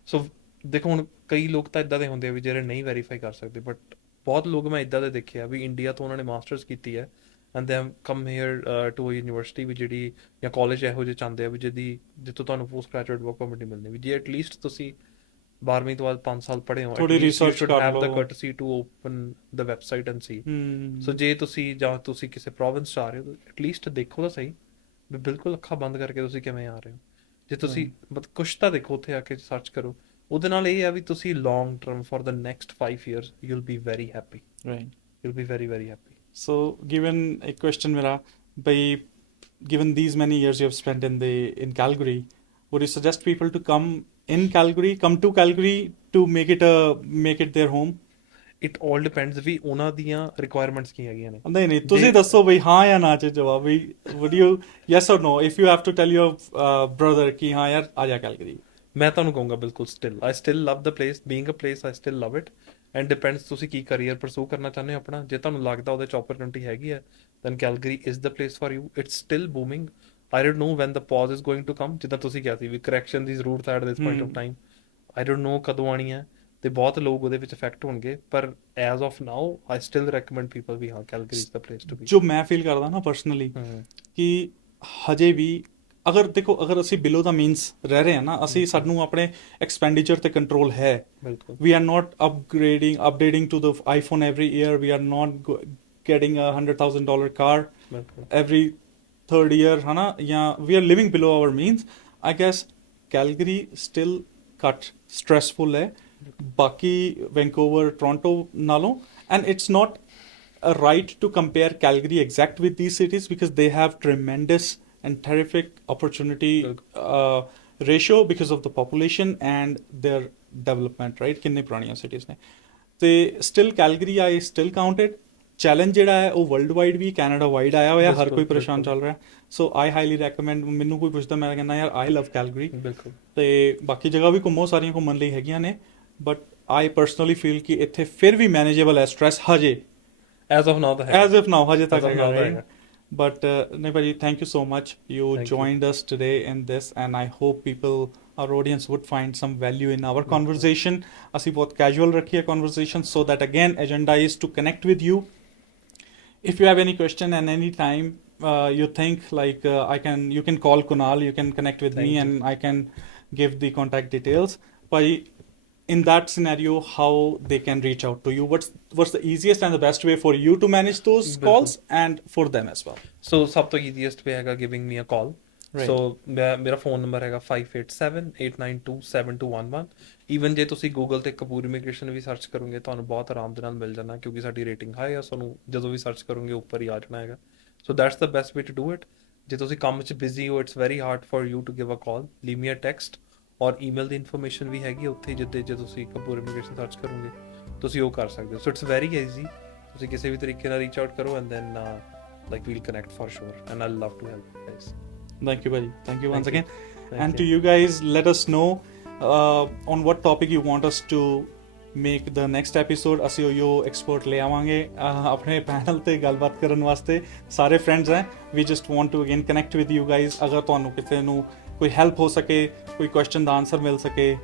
ਸੋ ਦੇਖੋ, ਹੁਣ ਕਈ ਲੋਕ ਤਾਂ ਇੱਦਾਂ ਦੇ ਹੁੰਦੇ ਆ ਵੀ ਜਿਹੜੇ ਨਹੀਂ ਵੈਰੀਫਾਈ ਕਰ ਸਕਦੇ, ਬਟ ਬਹੁਤ ਲੋਕ ਮੈਂ ਇੱਦਾਂ ਦੇ ਦੇਖਿਆ ਵੀ ਇੰਡੀਆ ਤੋਂ ਉਹਨਾਂ ਨੇ ਮਾਸਟਰਸ ਕੀਤੀ ਹੈ ਐਂਡ ਦੇ ਕਮ ਹੇਅਰ ਟੂ ਯੂਨੀਵਰਸਿਟੀ, ਵੀ ਜਿਹੜੀ ਜਾਂ ਕਾਲਜ ਇਹੋ ਜਿਹੇ ਚਾਹੁੰਦੇ ਆ ਵੀ ਜਿੱਥੋਂ ਤੁਹਾਨੂੰ ਪੋਸਟ ਗ੍ਰੈਜੂਏਟ ਵਰਕ ਪਰਮਿਟ ਨਹੀਂ ਮਿਲਣੀ, ਵੀ ਜੇ ਐਟਲੀਸਟ ਤੁਸੀਂ 12ਵੀਂ ਤੋਂ ਬਾਅਦ 5 ਸਾਲ ਪੜ੍ਹੇ ਹੋ, ਥੋੜੀ ਰਿਸਰਚ ਕਰ ਲਓ, have the courtesy to open the website and see। ਸੋ ਜੇ ਤੁਸੀਂ ਕਿਸੇ ਪ੍ਰੋਵਿੰਸ 'ਚ ਆ ਰਹੇ ਹੋ, ਐਟਲੀਸਟ ਦੇਖੋ ਤਾਂ ਸਹੀ ਵੀ ਬਿਲਕੁਲ ਅੱਖਾਂ ਬੰਦ ਕਰਕੇ ਤੁਸੀਂ ਕਿਵੇਂ ਆ ਰਹੇ ਹੋ। ਜੇ ਤੁਸੀਂ ਮਤਲਬ ਕੁਛ ਤਾਂ ਦੇਖੋ, ਉੱਥੇ ਆ ਕੇ ਸਰਚ ਕਰੋ। ਉਹਦੇ ਨਾਲ ਇਹ ਆ ਵੀ ਤੁਸੀਂ long term for the next 5 years you'll be very happy, you'll be very very happy. So given a question ਮੇਰਾ, ਬਈ given these many years you have spent in Calgary, would you suggest people to come to Calgary to make it their home? It all depends ਵੀ ਉਹਨਾਂ ਦੀਆਂ requirements ਕੀ ਹੈਗੀਆਂ ਨੇ। ਨਹੀਂ ਤੁਸੀਂ ਦੱਸੋ ਬਈ ਹਾਂ ਜਾਂ ਨਾ ਚ ਜਵਾਬ, ਬਈ would you yes or no if you have to tell your brother ਕਿ ਹਾਂ ਯਾਰ ਆ ਜਾ Calgary? ਮੈਂ ਤੁਹਾਨੂੰ ਕਹੂੰਗਾ ਬਿਲਕੁਲ I still love the place, being a place I still love it, and depends ਤੁਸੀਂ ਕੀ ਕਰੀਅਰ ਪਰਸੂ ਕਰਨਾ ਚਾਹੁੰਦੇ ਹੋ ਆਪਣਾ। ਜੇ ਤੁਹਾਨੂੰ ਲੱਗਦਾ ਉਹਦੇ 'ਚ ਓਪਰਚੁਨਿਟੀ ਹੈਗੀ ਹੈ then Calgary is the place for you. It's still booming. I don't know when the pause is going to come, ਜਿੱਦਾਂ ਤੁਸੀਂ ਕਿਹਾ ਸੀ ਵੀ correction ਦੀ ਜ਼ਰੂਰਤ ਹੈ at this point of time. I don't know ਕਦੋਂ ਆਣੀ ਹੈ ਤੇ ਬਹੁਤ ਲੋਕ ਉਹਦੇ ਵਿੱਚ ਅਫੈਕਟ ਹੋਣਗੇ, ਪਰ as of now I still recommend people ਵੀ ਹਾਂ Calgary is the place to be. ਜੋ ਮੈਂ ਫੀਲ ਕਰਦਾ ਨਾ ਪਰਸਨਲੀ ਕਿ ਹਜੇ ਵੀ ਅਗਰ ਅਸੀਂ ਬਿਲੋ ਦਾ ਮੀਨਸ ਰਹਿ ਰਹੇ ਹਾਂ ਨਾ, ਅਸੀਂ ਸਾਨੂੰ ਆਪਣੇ ਐਕਸਪੈਂਡੀਚਰ ਤੇ ਕੰਟਰੋਲ ਹੈ। We are not updating to the iPhone every year, we are not getting a $100,000 car every 3rd year, ਹੈ ਨਾ, ਜਾਂ we are living below our means. I guess Calgary still ਘੱਟ ਸਟ੍ਰੈਸਫੁਲ ਹੈ ਬਾਕੀ Vancouver Toronto ਨਾਲੋਂ। And it's not right to compare Calgary exact with these cities because they have tremendous and terrific opportunity ratio because of the population and their development, right? ਕਿੰਨੇ ਪੁਰਾਣੀਆਂ cities ਨੇ ਤੇ still Calgary I still count it challenge ਜਿਹੜਾ ਹੈ ਉਹ world wide ਵੀ Canada wide ਆਇਆ ਹੋਇਆ, ਹਰ ਕੋਈ ਪਰੇਸ਼ਾਨ ਚੱਲ ਰਿਹਾ। ਸੋ I highly recommend, ਮੈਨੂੰ ਕੋਈ ਪੁੱਛਦਾ ਮੈਂ ਕਹਿੰਦਾ ਯਾਰ I love Calgary। ਤੇ ਬਾਕੀ ਜਗ੍ਹਾ ਵੀ ਘੁੰਮੋ, ਸਾਰੀਆਂ ਘੁੰਮਣ ਲਈ ਹੈਗੀਆਂ ਨੇ, ਬਟ I personally feel ਕਿ ਇੱਥੇ ਫਿਰ ਵੀ ਮੈਨੇਜੇਬਲ ਹੈ ਸਟ੍ਰੈਸ ਹਜੇ ਐਜ਼ ਆਫ ਨਾਓ ਤਾਂ ਹੈ as of now ਹਜੇ ਤੱਕ As of ਹੈਗਾ now ਤਾਂ right? ਹੈਗਾ। But no, Bhaji, thank you so much. You Thank you. joined us today in this, and I hope people, our audience, would find some value in our conversation. ਅਸੀਂ ਬਹੁਤ casual ਰੱਖੀ ਹੈ conversation, so that again agenda is to connect with you. If you have any question and any time you think like you can call Kunal, you can connect with me, Thank you. and I can give the contact details. Bhaji, in that scenario, how they can reach out to you? What's the easiest and the best way for you to manage those ਬਿਲਕੁਲ। calls and for them as well? ਸੋ ਸਭ ਤੋਂ easiest ਵੇ ਹੈਗਾ giving ਮੀ ਅ ਕਾਲ Right. ਸੋ ਮੇਰਾ phone number ਹੈਗਾ 5878927211 even ਜੇ ਤੁਸੀਂ Google ਤੇ Kapoor immigration ਵੀ search ਕਰੋਗੇ ਤੁਹਾਨੂੰ ਬਹੁਤ ਆਰਾਮ ਦੇ ਨਾਲ ਮਿਲ ਜਾਣਾ ਕਿਉਂਕਿ ਸਾਡੀ ਰੇਟਿੰਗ ਹਾਈ ਆ ਤੁਹਾਨੂੰ ਜਦੋਂ ਵੀ ਸਰਚ ਕਰੋਗੇ ਉੱਪਰ ਹੀ ਆ ਜਾਣਾ ਹੈਗਾ so that's the best way to do it ਜੇ ਤੁਸੀਂ ਕੰਮ 'ਚ ਬਿਜ਼ੀ ਹੋ it's very hard for you to give a call leave me a text or email ਦੀ ਇਨਫੋਰਮੇਸ਼ਨ ਵੀ ਹੈਗੀ ਉੱਥੇ ਜਿੱਦੇ ਜੇ ਤੁਸੀਂ ਕਪੂਰ ਇਮੀਗ੍ਰੇਸ਼ਨ ਸਰਚ ਕਰੋਗੇ ਤੁਸੀਂ ਉਹ ਕਰ ਸਕਦੇ ਹੋ ਸੋ ਇਟਸ ਵੈਰੀ ਈਜ਼ੀ ਤੁਸੀਂ ਕਿਸੇ ਵੀ ਤਰੀਕੇ ਨਾਲ ਰੀਚ ਆਊਟ ਕਰੋ and then like we'll connect for sure and I'll love to help you guys. Thank you, Bhaji. Thank you once again. Thank And you. to you guys, let us know on what topic you want us to make the next episode. ਅਸੀਂ ਉਹ expert ਲੈ ਆਵਾਂਗੇ ਆਪਣੇ panel ਤੇ ਗੱਲਬਾਤ ਕਰਨ ਵਾਸਤੇ ਸਾਰੇ friends ਹੈ we just want to again connect with you guys ਅਗਰ ਤੁਹਾਨੂੰ ਕਿਸੇ ਨੂੰ ਕੋਈ help ਹੋ ਸਕੇ ਕੋਈ question ਦਾ answer ਮਿਲ ਸਕੇ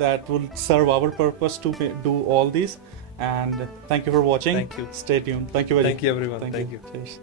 that will serve our purpose to do all these. And thank you for watching. Thank you. Stay tuned. Thank you, Bhaji. Thank you everyone. Thank you. Cheers.